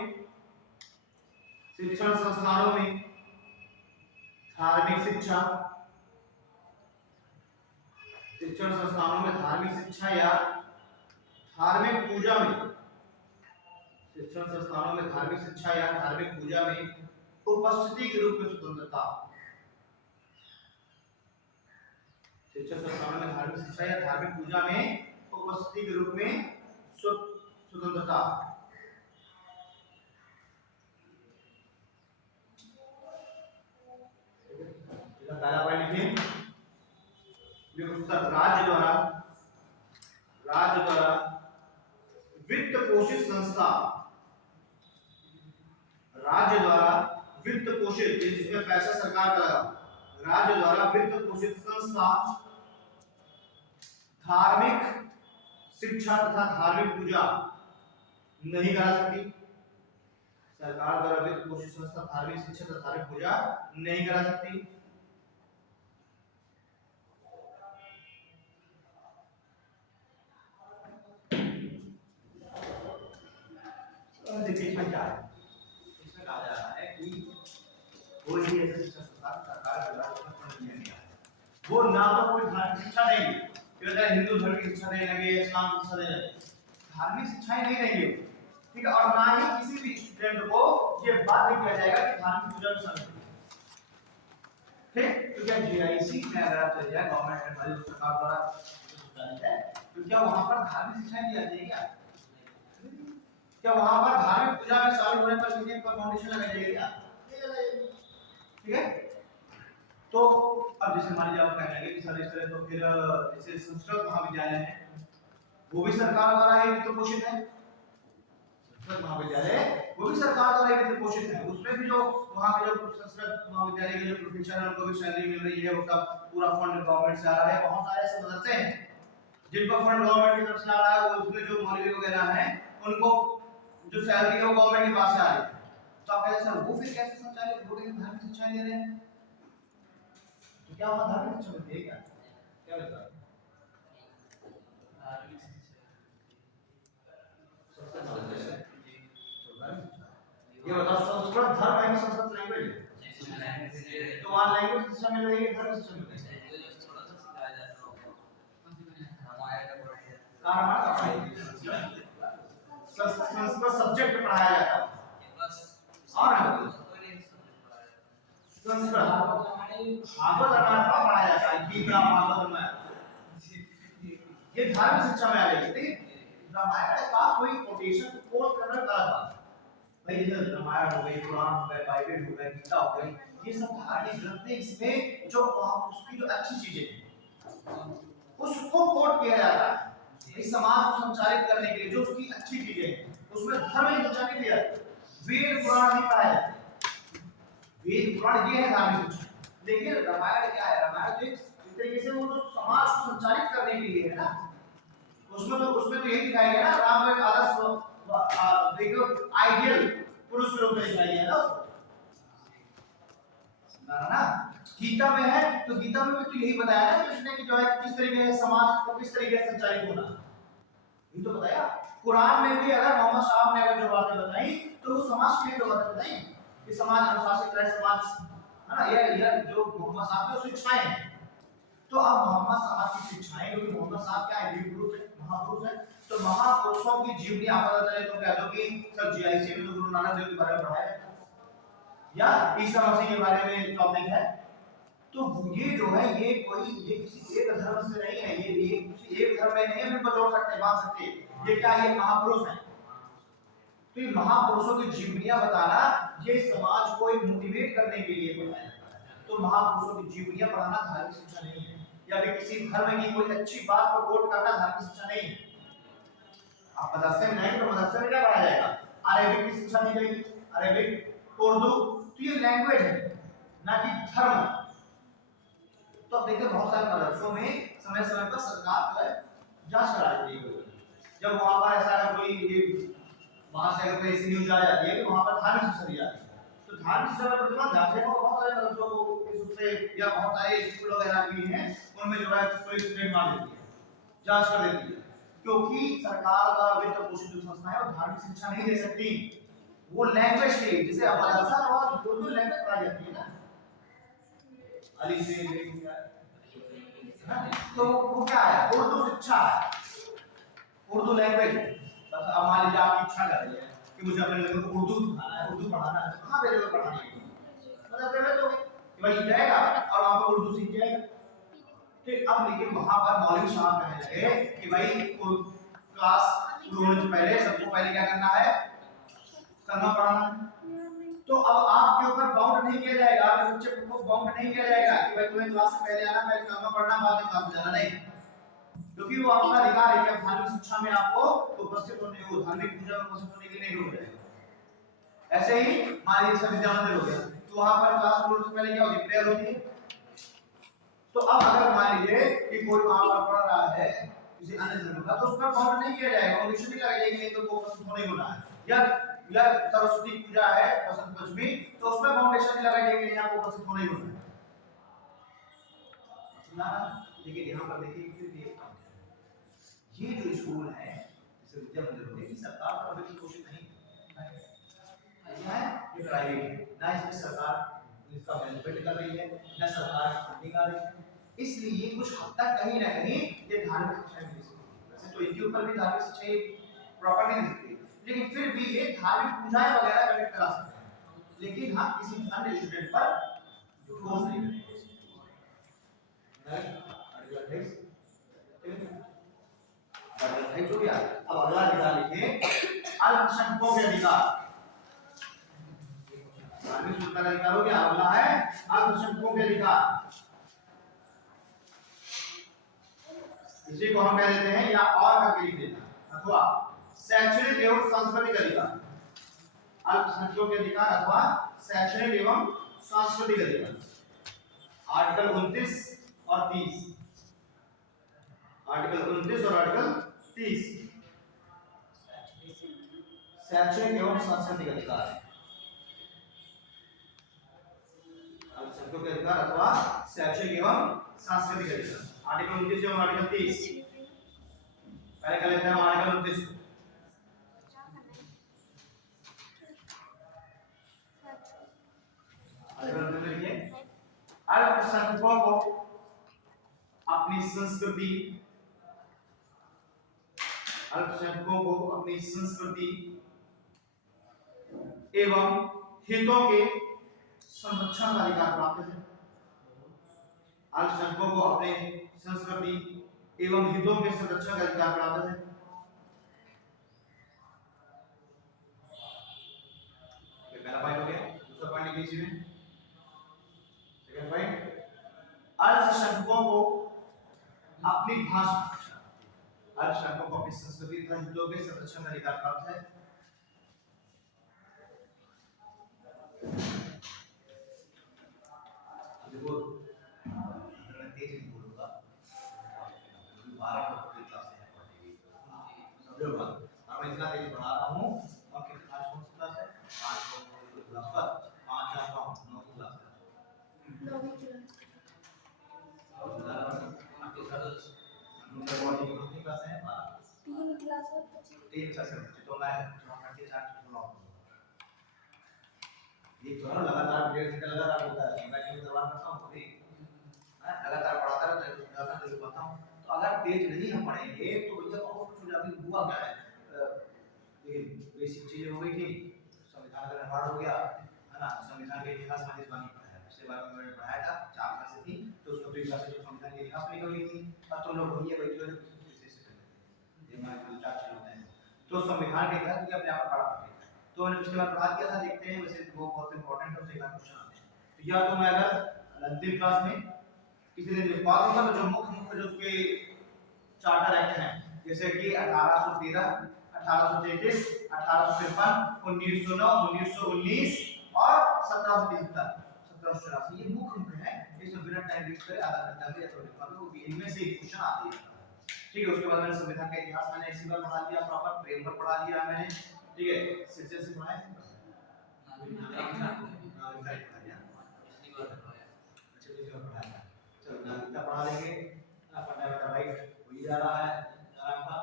शिक्षण संस्थानों में धार्मिक शिक्षा, शिक्षण संस्थानों में धार्मिक शिक्षा या धार्मिक पूजा में, शिक्षण संस्थानों में धार्मिक शिक्षा या धार्मिक पूजा में उपस्थिति के रूप में स्वतंत्रता, शिक्षण संस्थानों में धार्मिक शिक्षा या धार्मिक पूजा में उपस्थिति के रूप में स्वतंत्रता। पहला पॉइंट लिखिए, राज्य द्वारा, राज्य द्वारा वित्त पोषित संस्था, राज्य द्वारा वित्त पोषित, जिसमें पैसा सरकार का लगा, राज्य द्वारा वित्त पोषित संस्था धार्मिक शिक्षा तथा धार्मिक पूजा नहीं करा सकती। सरकार द्वारा वित्त पोषित संस्था धार्मिक शिक्षा तथा धार्मिक पूजा नहीं करा सकती। देखिए इसमें क्या है, इसमें कहा जा रहा है कि कोई भी ऐसा शिक्षा संस्थान सरकार द्वारा फंड दिया गया, वो ना तो कोई धार्मिक शिक्षा देंगे, कि हिंदू धर्म की शिक्षा देने लगे, इस्लाम की शिक्षा देने लगे, धार्मिक शिक्षाएं नहीं देंगे, ठीक है। और ना ही किसी भी स्टूडेंट को ये बाध्य किया जाएगा कि धार्मिक पूजा में शामिल हो, ठीक। तो क्या जीआईसी में अगर आप चले जाए, गवर्नमेंट एम्प्लॉय सरकार द्वारा संचालित है, तो क्या वहां पर धार्मिक शिक्षाएं दी जाती है क्या? क्या वहां पर धार्मिक पूजा में शामिल होने पर किसी पर फाउंडेशन लगाई जाएगी क्या? ठीक है। तो अब जैसे मान लीजिए आप कहने लगे कि सर इस तरह, तो फिर जैसे संस्कृत महाविद्यालय है, वो भी सरकार द्वारा ही वित्त पोषित है, संस्कृत महाविद्यालय वो भी सरकार द्वारा ही वित्त पोषित है। उसमें भी जो वहां के जो संस्कृत महाविद्यालय के जो प्रोफेसर हैं उनको भी सैलरी मिल रही है, वो सब पूरा फंड गवर्नमेंट से आ रहा है। बहुत सारे ऐसे मदरसे हैं जिनका फंड गवर्नमेंट की तरफ से आ रहा है, उसमें जो मौलवी वगैरह हैं उनको जो सैलरी है वो गवर्नमेंट के पास से आ रही है। तो आप कहते हैं वो फिर कैसे संचालित हो रही है, धार्मिक शिक्षा दे रहे हैं, तो क्या वहां धार्मिक शिक्षा मिलती है क्या? क्या मिलता है? धार्मिक शिक्षा ये बताओ, संस्कृत धर्म है कि संस्कृत लैंग्वेज है? तो वहां लैंग्वेज शिक्षा मिल रही है, धर्म शिक्षा मिल रही है, रामायण का पढ़ाई, संस्कृत सब्जेक्ट पढ़ाया जाता है, और संस्कृत भागवत रामायण का पढ़ाया जाता है, गीता भागवत रामायण, ये धार्मिक शिक्षा में आ जाएगी। रामायण का कोई कोटेशन कोट करना गलत बात है भाई, जैसे रामायण हो गई, कुरान हो गया, बाइबल हो गया, गीता हो गई, ये सब धार्मिक ग्रंथ है, इसमें जो उसकी जो अच्छी चीजें उसको कोट किया जाता है इस समाज को संचालित करने के लिए, जो उसकी अच्छी चीजें हैं, उसमें धर्म की शिक्षा नहीं दिया, वेद पुराण नहीं पढ़ाया जाता। वेद पुराण ये है धार्मिक शिक्षा, लेकिन रामायण क्या है? रामायण तो एक तरीके से वो जो समाज को संचालित करने के लिए है ना, उसमें तो यही दिखाया गया ना, राम को एक आदर्श देखो आइडियल पुरुष के रूप में दिखाया गया ना। गीता में है तो गीता में भी तो यही बताया ना कृष्ण ने कि जो है किस तरीके से समाज को किस तरीके से संचालित होना, ये तो बताया। कुरान में भी अगर मोहम्मद साहब ने अगर जो बातें बताई तो वो समाज के लिए जो बातें बताई कि समाज अनुशासित रहे, समाज है ना, ये जो मोहम्मद साहब की शिक्षाएं हैं। तो अब मोहम्मद साहब की शिक्षाएं, क्योंकि मोहम्मद साहब क्या है, पुरुष है, महापुरुष है, तो महापुरुषों की जीवनी आप पता चले तो कह दो कि सब जीआईसी में तो गुरु नानक देव के बारे में पढ़ाया या ईसा मसीह के बारे में टॉपिक है। तो ये जो है ये किसी एक धर्म से नहीं है, ये किसी एक धर्म में नहीं है, बिल्कुल जोड़ सकते बांध सकते, ये क्या, ये महापुरुष है। तो ये महापुरुषों की जीवनियां बताना ये समाज को मोटिवेट करने के लिए बताया जाता है। तो महापुरुषों की जीवनियां पढ़ाना धार्मिक शिक्षा नहीं है, या फिर किसी धर्म की कोई अच्छी बात को कोट करना धार्मिक शिक्षा नहीं है। आप मदरसे में नहीं तो मदरसे में क्या पढ़ाया जाएगा? अरेबिक की शिक्षा दी जाएगी, अरेबिक, उर्दू, तो ये लैंग्वेज है ना कि धर्म। तो अब देखिए बहुत सारे मदरसों में समय समय पर सरकार जो है जांच करा देती है, जब वहां पर ऐसा कोई वहां से अगर कोई ऐसी न्यूज आ जाती है कि वहां पर धार्मिक शिक्षा दी जाती है, तो धार्मिक शिक्षा का प्रतिबंध जाते हैं, बहुत सारे मदरसों को इस से या बहुत सारे स्कूल वगैरह भी हैं उनमें जो है पुलिस रेड मार देती है, जांच कर देती है, क्योंकि सरकार का वित्त पोषित जो संस्था है वो धार्मिक शिक्षा नहीं दे सकती। वो लैंग्वेज के लिए जैसे मदरसा और उर्दू लैंग्वेज पढ़ाई जाती है ना, अली से तो वो क्या है, उर्दू शिक्षा है, उर्दू लैंग्वेज। बस अब मान लीजिए आपकी इच्छा कर रही है कि मुझे अपने लड़के को उर्दू सिखाना है, उर्दू पढ़ाना है, कहाँ भेजोगे पढ़ाने के लिए? मतलब पेमेंट तो वही जाएगा और वहां पर उर्दू सीख जाएगा। ठीक, अब लेकिन वहां पर मौलवी साहब कहने लगे कि भाई क्लास शुरू होने से पहले सबको पहले क्या करना है, करना पढ़ाना। तो अब आपके ऊपर बाउंड नहीं किया जाएगा, आपके बच्चे को बाउंड नहीं किया जाएगा कि भाई तुम्हें क्लास से पहले आना, पहले करना पढ़ना, बाद में काम जाना, नहीं, क्योंकि वो आपका अधिकार है कि धार्मिक शिक्षा में आपको उपस्थित होने को, धार्मिक पूजा में उपस्थित होने के लिए नहीं रोक रहे। ऐसे ही मान लीजिए विद्या मंदिर हो गया, तो वहां पर क्लास शुरू से पहले क्या होती है, प्रेयर होती है। तो अब अगर मान लीजिए कि कोई वहां पर पढ़ रहा है किसी अन्य धर्म का, तो उस पर बाउंड नहीं किया जाएगा, कंडीशन नहीं लगाई जाएगी तो वो उपस्थित होने होना है। या सरस्वती पूजा है बसंत पंचमी, तो उसमें फाउंडेशन नहीं लगाई जाएगी, यहाँ पर उपस्थित होने होना है ना। लेकिन यहाँ पर देखिए फिर ये जो स्कूल है जैसे विद्या मंदिर हो गए, सरकार का वित्त पोषित नहीं है, ये प्राइवेट है, ना इसमें सरकार इसका मैनेजमेंट कर रही है, ना सरकार की फंडिंग आ रही है, इसलिए कुछ हद तक कहीं ना कहीं ये धार्मिक शिक्षा मिल सकती है। वैसे तो इनके ऊपर भी धार्मिक शिक्षा प्रॉपर नहीं मिलती, लेकिन फिर भी ये धार्मिक पूजाएं वगैरह कंडक्ट करा सकते हैं, लेकिन हाँ किसी अन्य स्टूडेंट पर फोर्स नहीं करेंगे। हो गया। अब अगला अधिकार लिखिए, अल्पसंख्यकों के अधिकार। धार्मिक स्वतंत्रता का अधिकार हो गया, अगला है अल्पसंख्यकों के अधिकार। इसी को हम कह देते हैं या और करके लिख देना, अथवा शैक्षणिक एवं सांस्कृतिक अधिकार। अल्पसंख्यकों के अधिकार अथवा शैक्षणिक एवं सांस्कृतिक अधिकार, आर्टिकल 29 और 30, आर्टिकल 29 और आर्टिकल 30 शैक्षणिक एवं सांस्कृतिक अधिकार, अल्पसंख्यकों के अधिकार अथवा शैक्षणिक एवं सांस्कृतिक अधिकार, आर्टिकल 29 एवं आर्टिकल 30। पहले कर लेते हैं आर्टिकल 29। आर्टिकल 29 लिखिए, अल्पसंख्यकों को अपनी संस्कृति, अल्पसंख्यकों को अपनी संस्कृति एवं हितों के संरक्षण का अधिकार प्राप्त है। अल्पसंख्यकों को अपने संस्कृति एवं हितों के संरक्षण का अधिकार प्राप्त है। ये पहला पॉइंट हो गया। दूसरा पॉइंट लिखिए इसमें, सेकंड पॉइंट, अल्पसंख्यकों को अपनी भाषा, अल्पसंख्यकों को अपनी संस्कृति तथा हितों के संरक्षण का अधिकार प्राप्त है। देखो मैं तेज नहीं बोलूंगा, 12 क्लास है पढ़ने की, समझो बात। अब मैं इतना तेज पढ़ा रहा हूँ और कितनी क्लास कौन सी क्लास है, 5 क्लास पर 5 4 9 क्लास है, 9वीं क्लास। आपके साथ मतलब मॉर्निंग में कितनी क्लास है, 3 क्लास है, 3 क्लास है। तो मैं थोड़ा के साथ सुनाऊं, ये तो लगातार 1.5 घंटा लगातार होता है, मैं क्यों दरबार करता हूँ कभी, मैं लगातार पढ़ाता रहता हूँ, समझाता हूँ, बताता हूँ। तो अगर तेज नहीं हम पढ़ेंगे तो भैया बहुत कुछ अभी हुआ क्या है, ये बेसिक चीजें हो गई थी, संविधान का निर्माण हो गया है ना, संविधान के इतिहास में बानी पढ़ा है, पिछले बार मैंने पढ़ाया था 4 क्लास थी, तो उसमें 2 क्लास जो संविधान के इतिहास में निकल गई थी। अब तुम लोग भैया बैठे हो ये हमारे 2-4 चीजें होते हैं, तो संविधान के इतिहास भी अपने आप पढ़ा सकते हैं। तो मैंने पिछली बार पढ़ा दिया था, देखते हैं वैसे वो बहुत इंपॉर्टेंट है, उससे का क्वेश्चन आते हैं। तो या तो मैं अगर अंतिम क्लास में किसी दिन लिखवा दूंगा, तो जो मुख्य जो उसके चार्टर एक्ट हैं, जैसे कि 1813, 1833, 1853, 1909, 1919 और 1773, 1784, ये मुख्य है। इसमें बिना टाइम वेस्ट करे आधा घंटा में तो लिखवा दो, इनमें से एक क्वेश्चन आते हैं। ठीक है, उसके बाद मैंने संविधान का इतिहास मैंने इसी बार पढ़ा दिया, प्रॉपर फ्रेमवर्क पढ़ा दिया मैंने, ठीक है, सिलसिले से पढ़ाया अच्छा में पढ़ाया। चलो नागरिकता पढ़ा देंगे। पढ़ना बेटा भाई हो ही जा रहा है, आपका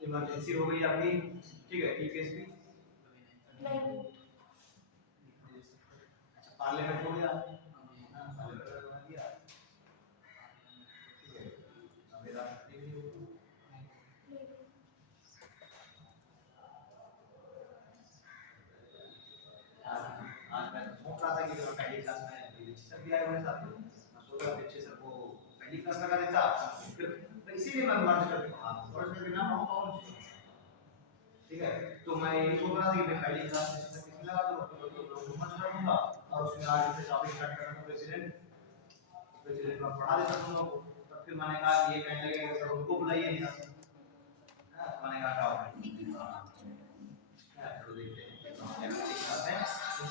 इमरजेंसी हो गई आपकी, ठीक है। टीपीएसपी नहीं, अच्छा पार्लियामेंट हो गया, पार्लियामेंट बना दिया, ठीक है। मेरा आज मैं सोच रहा था कि जो पहली क्लास में रजिस्टर भी आए हुए साथ में, मैं सोच रहा था अच्छे से वो पहली क्लास लगा देता, फिर तो इसीलिए मैं मर्ज करके पढ़ा और इसमें बिना पढ़ाऊं, ठीक है। तो मैं यही सोच रहा था कि मैं पहली क्लास में इसमें लगा दूं तो लोग मर्ज कर दूंगा और उसमें आगे से टॉपिक स्टार्ट करना तो प्रेसिडेंट में पढ़ा देता तुम लोगों को। तो फिर मैंने कहा ये कहने लगे सर उनको बुलाइए नहीं आते, मैंने कहा चलो देखते हैं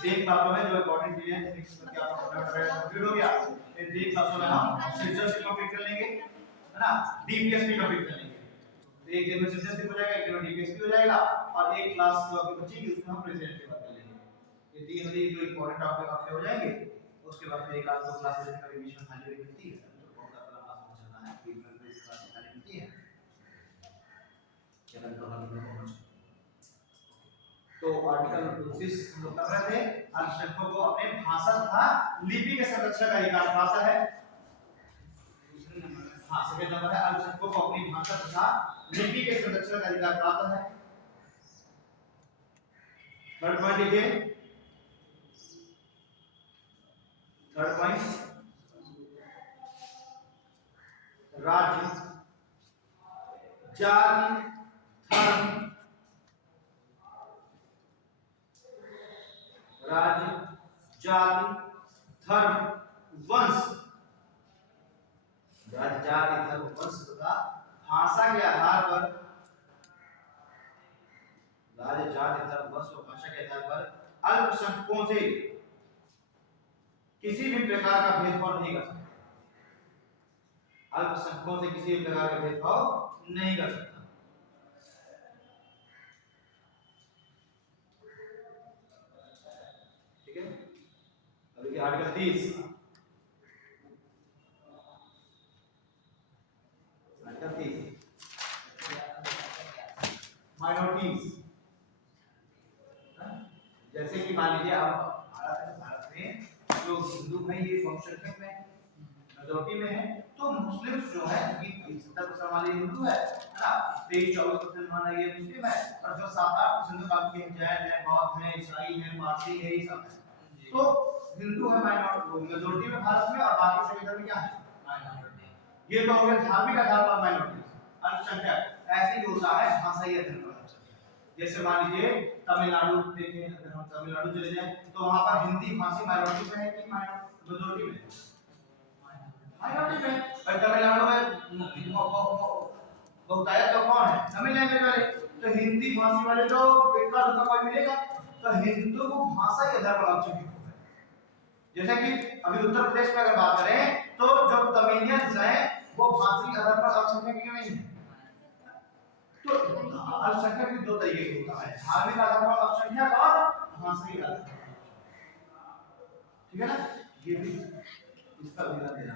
तीन क्लासों में जो इम्पोर्टेंट चीजें हैं जिसमें आपका कंप्लीट हो गया। इन तीन क्लासों में हम सिटीजनशिप कंप्लीट कर लेंगे, है ना, डीपीएसपी कंप्लीट कर लेंगे। तो एक दिन में सिटीजनशिप हो जाएगा, एक दिन में डीपीएसपी हो जाएगा और एक क्लास जो आपकी बचेगी उसमें हम प्रेसिडेंट की बात कर लेंगे। ये तीन वाली जो इम्पोर्टेंट टॉपिक आपके हो जाएंगे। उसके बाद फिर एक आध दो क्लास लेने का बीच में खाली मिलती है, तो बहुत ज्यादा लंबा समय चलना है, बीच में कोई क्लास खाली मिलती है, चलन तो हम लोग पहुंच। तो आर्टिकल 29 हम लोग कर रहे थे, अल्पसंख्यकों को अपने भाषा तथा लिपि के संरक्षण का अधिकार प्राप्त है। हाँ, सेकंड नंबर है अल्पसंख्यकों को अपनी भाषा तथा लिपि के संरक्षण का अधिकार प्राप्त है। थर्ड पॉइंट लिखिए, थर्ड पॉइंट राज्य, जाति, धर्म, राज्य, जाति, धर्म, वंश, राज्य, जाति, धर्म, वंश तथा भाषा के आधार पर, राज्य, जाति, धर्म, वंश और भाषा के आधार पर अल्पसंख्यकों से किसी भी प्रकार का भेदभाव नहीं कर सकता। अल्पसंख्यकों से किसी भी प्रकार का भेदभाव नहीं कर सकता। ठीक है। अभी आर्टिकल 30, आर्टिकल 30 माइनॉरिटीज, जैसे कि मान लीजिए आप भारत में जो हिंदू है ये बहुसंख्यक में मेजॉरिटी में है, तो मुस्लिम्स जो है कि 70% वाले हिंदू है ना, 23-24% माना ये मुस्लिम है, और जो 7-8% बाकी हैं, जैन है, बौद्ध है, ईसाई है, पारसी है, ये सब है। तो हिंदू है माइनॉरिटी मेजॉरिटी में भारत में, और बाकी सभी धर्म क्या है माइनॉरिटी। ये तो हो गया धार्मिक आधार पर माइनॉरिटी अल्पसंख्यक। ऐसे ही होता है भाषाई आधार पर। जैसे मान लीजिए तमिलनाडु देखें, अगर हम तमिलनाडु चले जाएं तो वहां पर हिंदी भाषी माइनॉरिटी में है कि मेजॉरिटी में? माइनॉरिटी में। और तमिलनाडु में बहुतायत तो कौन है? तमिल लैंग्वेज वाले। तो हिंदी भाषी वाले तो इतना तो कोई मिलेगा। तो हिंदू को भाषा के आधार पर अल्पसंख्यक होता है। जैसे कि अभी उत्तर प्रदेश में अगर बात करें तो जो तमिलियंस हैं वो भाषी आधार पर अल्पसंख्यक क्यों नहीं है? तो अल्पसंख्यक भी दो तरीके के होता है, धार्मिक आधार पर अल्पसंख्यक और भाषाई आधार पर। ठीक है ना, ये भी इसका ध्यान देना।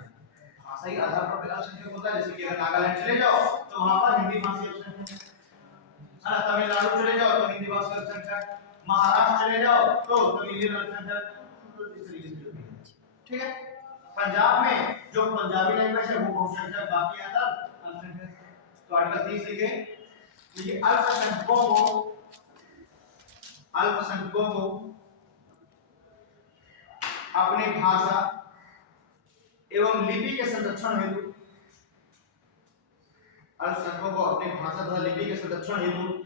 भाषाई आधार पर अल्पसंख्यक होता है, जैसे कि अगर नागालैंड चले जाओ तो वहां पर हिंदी भाषी अल्पसंख्यक है, तमिलनाडु चले जाओ तो हिंदी भाषी अल्पसंख्यक, महाराष्ट्र चले जाओ तो तमिलियन अल्पसंख्यक, इस तरीके से होती है। ठीक है। पंजाब में जो पंजाबी लैंग्वेज है वो बहुसंख्यक, बाकी आधार अल्पसंख्यक। तो आर्टिकल 30 लिखे, ये अल्पसंख्यकों को अपनी भाषा एवं लिपि के संरक्षण हेतु, अल्पसंख्यकों को अपनी भाषा तथा लिपि के संरक्षण हेतु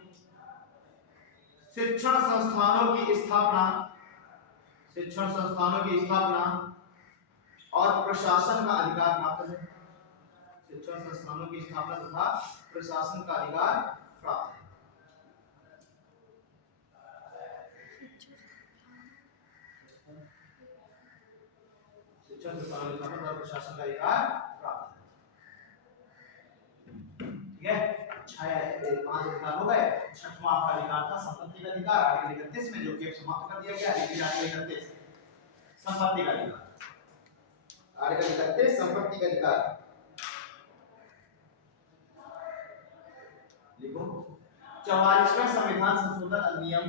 शिक्षण संस्थानों की स्थापना और प्रशासन का अधिकार प्राप्त है। शिक्षण संस्थानों की स्थापना तथा प्रशासन का अधिकार प्राप्त है। शिक्षण संस्थानों की स्थापना तथा प्रशासन का अधिकार प्राप्त है। ठीक है। 5 अधिकार हो गए। छठवां आपका अधिकार था संपत्ति का अधिकार, आर्टिकल 31 में, जो कि समाप्त कर दिया गया। आर्टिकल 31 संपत्ति का अधिकार। आर्टिकल 31 संपत्ति का अधिकार। लिखो 44वें संविधान संशोधन अधिनियम,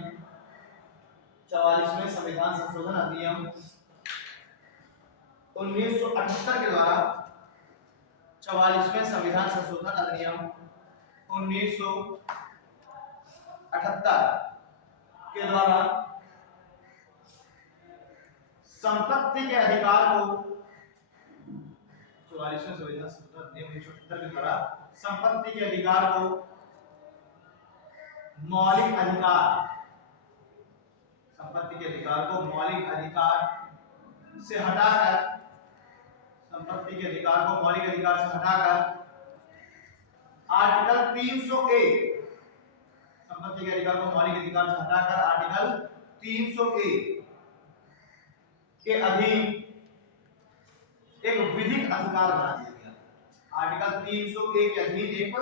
44वें संविधान संशोधन अधिनियम 1978 के द्वारा, 44वें संविधान संशोधन अधिनियम 1978 के द्वारा संपत्ति के अधिकार को, 44वें संविधान संशोधन अधिनियम 1978 के द्वारा संपत्ति के अधिकार को मौलिक अधिकार, संपत्ति के अधिकार को मौलिक अधिकार से हटाकर, संपत्ति के अधिकार को मौलिक अधिकार से हटाकर आर्टिकल 300A, संपत्ति के अधिकार को मौलिक अधिकार से हटाकर आर्टिकल 300A के अधीन एक विधिक अधिकार बना दिया गया। आर्टिकल 300A के अधीन एक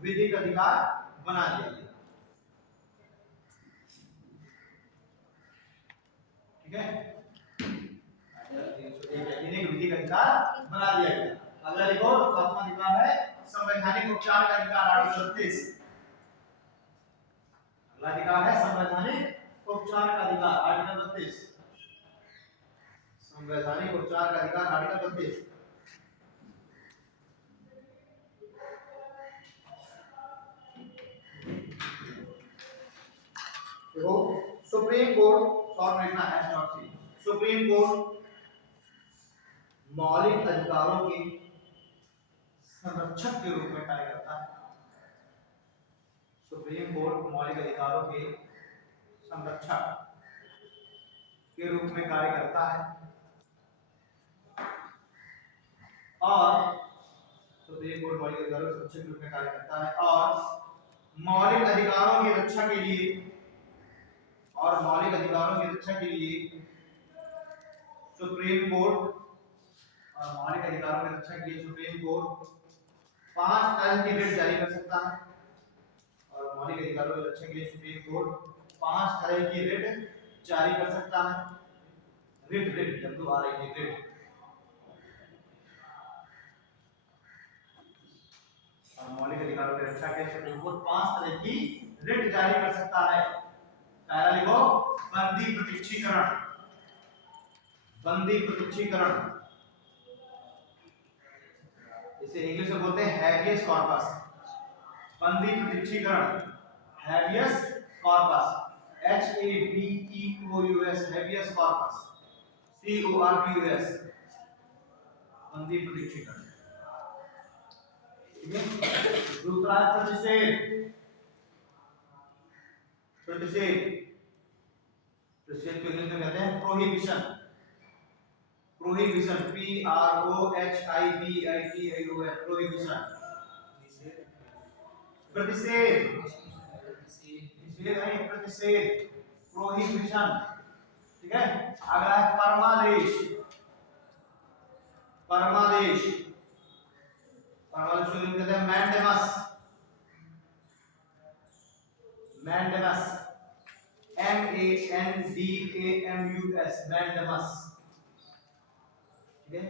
विधिक अधिकार बना दिया गया। ठीक है, एक विधिक अधिकार बना दिया गया। अगला देखो, सातवां अधिकार है संवैधानिक उपचार का अधिकार, आर्टिकल 32। अगला अधिकार है संवैधानिक उपचार का अधिकार, आर्टिकल 32। संवैधानिक उपचार का अधिकार, आर्टिकल 32। देखो सुप्रीम कोर्ट, शॉर्ट लिखना है S.C, सुप्रीम कोर्ट मौलिक अधिकारों के संरक्षक के रूप में कार्य करता है। सुप्रीम कोर्ट मौलिक अधिकारों के संरक्षक के रूप में कार्य करता है और सुप्रीम कोर्ट मौलिक अधिकारों के संरक्षक के रूप में कार्य करता है और मौलिक अधिकारों की रक्षा के लिए, और मौलिक अधिकारों की रक्षा के लिए सुप्रीम कोर्ट, और मौलिक अधिकारों की रक्षा के लिए सुप्रीम कोर्ट 5 तरह की रिट जारी कर सकता है। और मौलिक अधिकारों की रक्षा के लिए सुप्रीम कोर्ट 5 तरह की रिट जारी कर सकता है। Writ, writ WRIT, writ. और मौलिक अधिकारों की रक्षा के लिए सुप्रीम कोर्ट 5 तरह की रिट जारी कर सकता है। पहला लिखो बंदी प्रत्यक्षीकरण, बंदी प्रत्यक्षीकरण, इसे इंग्लिश में बोलते हैं हैबियस कॉर्पस। बंदी प्रत्यक्षीकरण, habeas corpus, HABEOUS, habeas corpus, CORPUS, बंदी प्रत्यक्षीकरण। ठीक है, दूसरा प्रतिषेध, प्रतिषेध, प्रतिषेध को इंग्लिश में कहते हैं प्रोहिबिशन, प्रोहिबिशन, PROHIBITION, प्रोहिबिशन, प्रतिषेध, प्रतिषेध, प्रोहिबिशन। ठीक है, अगला है परमादेश, परमादेश, परमादेश को कहते हैं मैंडेमस, मैंडेमस, MANDAMUS, मैंडेमस। ठीक है,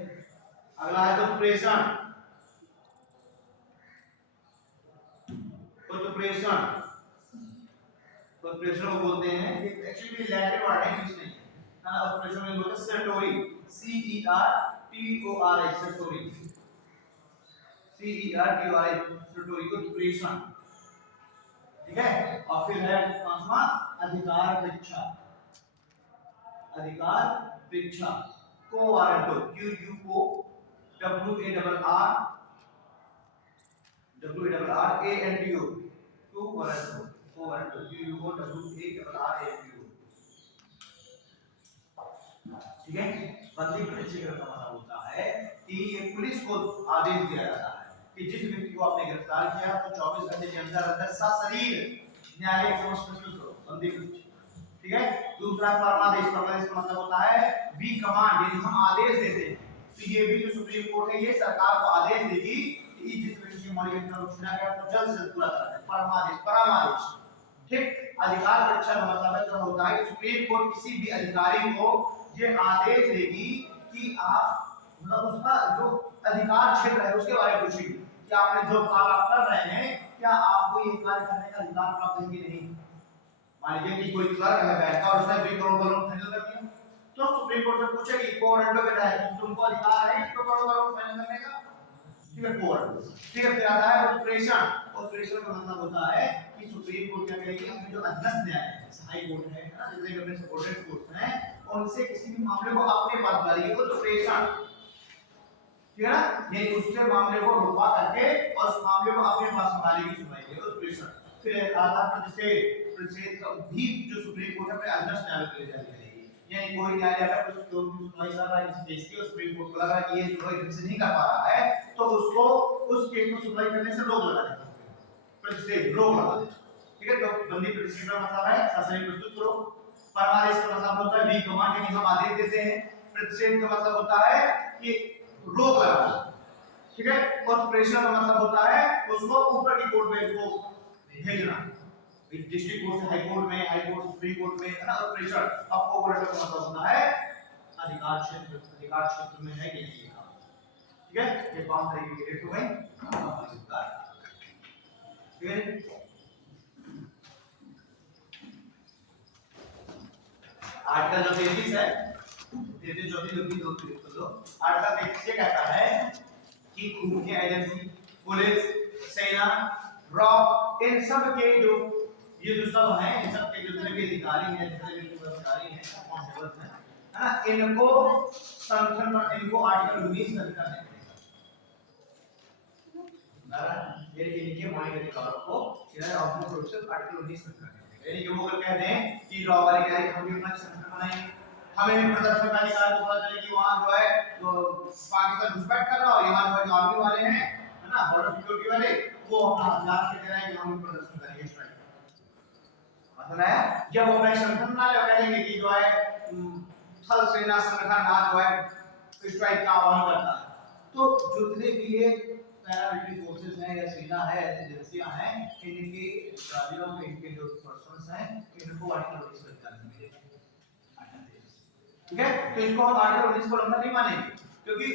अगला है उत्प्रेषण, उत्प्रेषण, उत्प्रेषण को बोलते हैं, ये एक्चुअली लैटिन वर्ड है, इंग्लिश नहीं है ना। उत्प्रेषण में बोलते हैं सेटोरी, CERTORI, सेटोरी, CERTORI, सेटोरी, उत्प्रेषण। ठीक है, और फिर है पांचवा अधिकार परीक्षा, अधिकार परीक्षा, को वारंटो, QUORRANTO, को वारंटो, को वारंटो, QUORRANTO। ठीक है, बंदी प्रत्यक्षीकरण का मतलब होता है कि ये पुलिस को आदेश दिया जाता है कि जिस व्यक्ति को आपने गिरफ्तार किया तो 24 घंटे के अंदर अंदर सशरीर न्यायालय के समक्ष प्रस्तुत करो, बंदी प्रत्यक्षीकरण। ठीक है, दूसरा परमादेश, परमादेश का मतलब होता है वी कमांड, यदि हम आदेश देते हैं तो ये भी जो सुप्रीम कोर्ट है ये सरकार को आदेश देगी कि जिस व्यक्ति की मौलिक अधिकार को छीना गया तो जल्द से जल्द पूरा करना है, परमादेश, परामर्श। ठीक, अधिकार परीक्षा का मतलब होता है कि सुप्रीम कोर्ट किसी भी अधिकारी को ये आदेश देगी कि आप मतलब उसका जो अधिकार क्षेत्र है उसके बारे में पूछेगी कि आपने जो कार्य आप कर रहे हैं क्या आपको ये कार्य करने का अधिकार प्राप्त है कि नहीं। मान लीजिए कि कोई क्लर्क है बैंक का और उसने 2 करोड़ का लोन फाइनल कर दिया तो सुप्रीम कोर्ट से पूछेगी कोर्ट में है तुमको अधिकार है 2 करोड़ का लोन फाइनल करने का। ठीक है कोर्ट। ठीक है फिर आता है ऑपरेशन। ऑपरेशन का मतलब होता है कि सुप्रीम कोर्ट क्या कहेगी अपने जो अधीनस्थ न्यायालय है हाई कोर्ट है ना जितने भी अपने सबऑर्डिनेट कोर्ट हैं उनसे किसी भी मामले को अपने पास लाएगी वो ऑपरेशन। ठीक है ना ये उसके मामले को रुकवा करके और उस मामले को अपने पास संभालेगी सुनाएगी ऑपरेशन। फिर आधा प्रतिशत का भी जो सुप्रीम कोर्ट अपने अधीनस्थ न्यायालय के लिए जारी करेगी। यानी कोई न्यायालय अगर कुछ जो सुनवाई कर रहा है किसी केस की सुप्रीम कोर्ट को लगा कि ये सुनवाई ढंग से नहीं कर पा रहा है तो उसको उस केस को सुनवाई करने से रोक लगा देगा प्रतिशत रोक लगा देगा। ठीक है तो बंदी प्रतिशत का मतलब है शासन प्रस्तुत करो। फरमाइश का मतलब होता है वी कमांड यानी हम आदेश देते हैं। प्रतिशत का मतलब होता है कि रोक लगाना। ठीक है और प्रेशर का मतलब होता है उसको ऊपर की कोर्ट में उसको भेजना डिस्ट्रिक्ट कोर्ट से हाई कोर्ट में हाई कोर्ट से सुप्रीम कोर्ट में है ना। और प्रेशर अब ओवरऑल का मतलब होता है अधिकार क्षेत्र में है कि नहीं। ठीक है ये 5 तरीके के रेट हो गए। ठीक है आर्टिकल जो 33 है 33 जो भी दो आर्टिकल 33 ये कहता है कि खुफिया एजेंसी पुलिस सेना रॉ इन सब के जो ये जो सब हैं इन सब के जितने भी अधिकारी हैं जितने भी कर्मचारी हैं कांस्टेबल्स हैं है ना इनको संगठन में इनको आर्टिकल 19 का अधिकार देते हैं। ये इनके मौलिक अधिकारों को सीधा ऑब्जेक्ट रूप से आर्टिकल 19 का अधिकार देते हैं। यानी कि वो अगर कहते हैं कि रॉ वाले कह रहे हैं हम भी अपना संगठन बनाएंगे हमें भी प्रदर्शन का अधिकार तो पता चले कि वहां जो है तो पाकिस्तान घुसपैठ कर रहा हो यहाँ जो आर्मी वाले हैं है ना बॉर्डर सिक्योरिटी वाले वो अपना हथियार के दे रहे हैं कि हम प्रदर्शन करेंगे स्ट्राइक। मतलब है जब वो अपना संगठन बना ले कहेंगे कि जो है थल सेना संगठन आज जो है स्ट्राइक का आह्वान करता है तो जितने भी ये पैरामिलिट्री फोर्सेस हैं या सेना है एजेंसियां हैं इनके अधिकारियों इनके जो पर्सन्स हैं इनको आर्टिकल 19 का अधिकार मिलेगा। ठीक है तो इसको हम आर्टिकल 19 को लंबा नहीं मानेंगे क्योंकि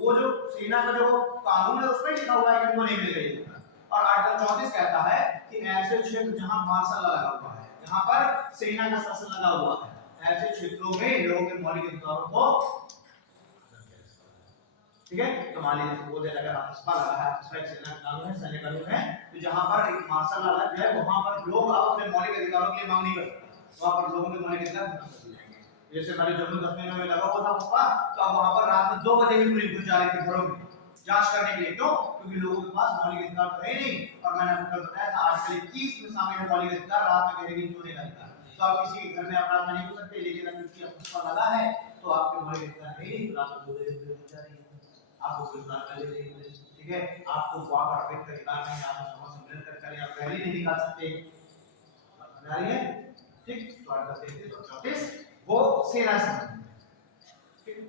वो जो सेना का जो कानून है उसमें लिखा हुआ है कि इनको नहीं मिलेगा। और आर्टिकल 34 कहता है कि ऐसे क्षेत्र जहां मार्शल लगा हुआ है जहां पर सेना का शासन लगा हुआ है ऐसे क्षेत्रों में लोगों के मौलिक अधिकारों को ठीक है तो मान लीजिए वो अगर अस्पताल लगा है अस्पताल सेना कानून है सैन्य कानून है तो जहां पर एक मार्शल लगा है वहां पर लोग अपने मौलिक अधिकारों के लिए मांग नहीं करते वहां पर लोगों के मौलिक अधिकार जैसे हमारे जम्मू कश्मीर में लगा हुआ था उसका तो अब वहां पर रात में 2 बजे भी पुलिस घुस जा रही थी घरों में जांच करने के लिए क्यों क्योंकि लोगों के पास मौलिक अधिकार तो है नहीं। और मैंने आपको कल बताया था आर्टिकल 21 में शामिल है मौलिक अधिकार रात में घेरे की सोने का अधिकार। तो आप किसी के घर में अपराध नहीं हो सकते लेकिन अगर किसी अस्पताल लगा है तो आपके मौलिक अधिकार है नहीं तो रात में 2 बजे पुलिस घुस जा रही है आपको गिरफ्तार कर ले रही है। ठीक है आपको वहां पर अवैध का अधिकार नहीं आपको समाज सम्मेलन कर आप रैली नहीं निकाल सकते बना रही है। ठीक तो आर्टिकल 33 और 34 वो सेना से ठीक है।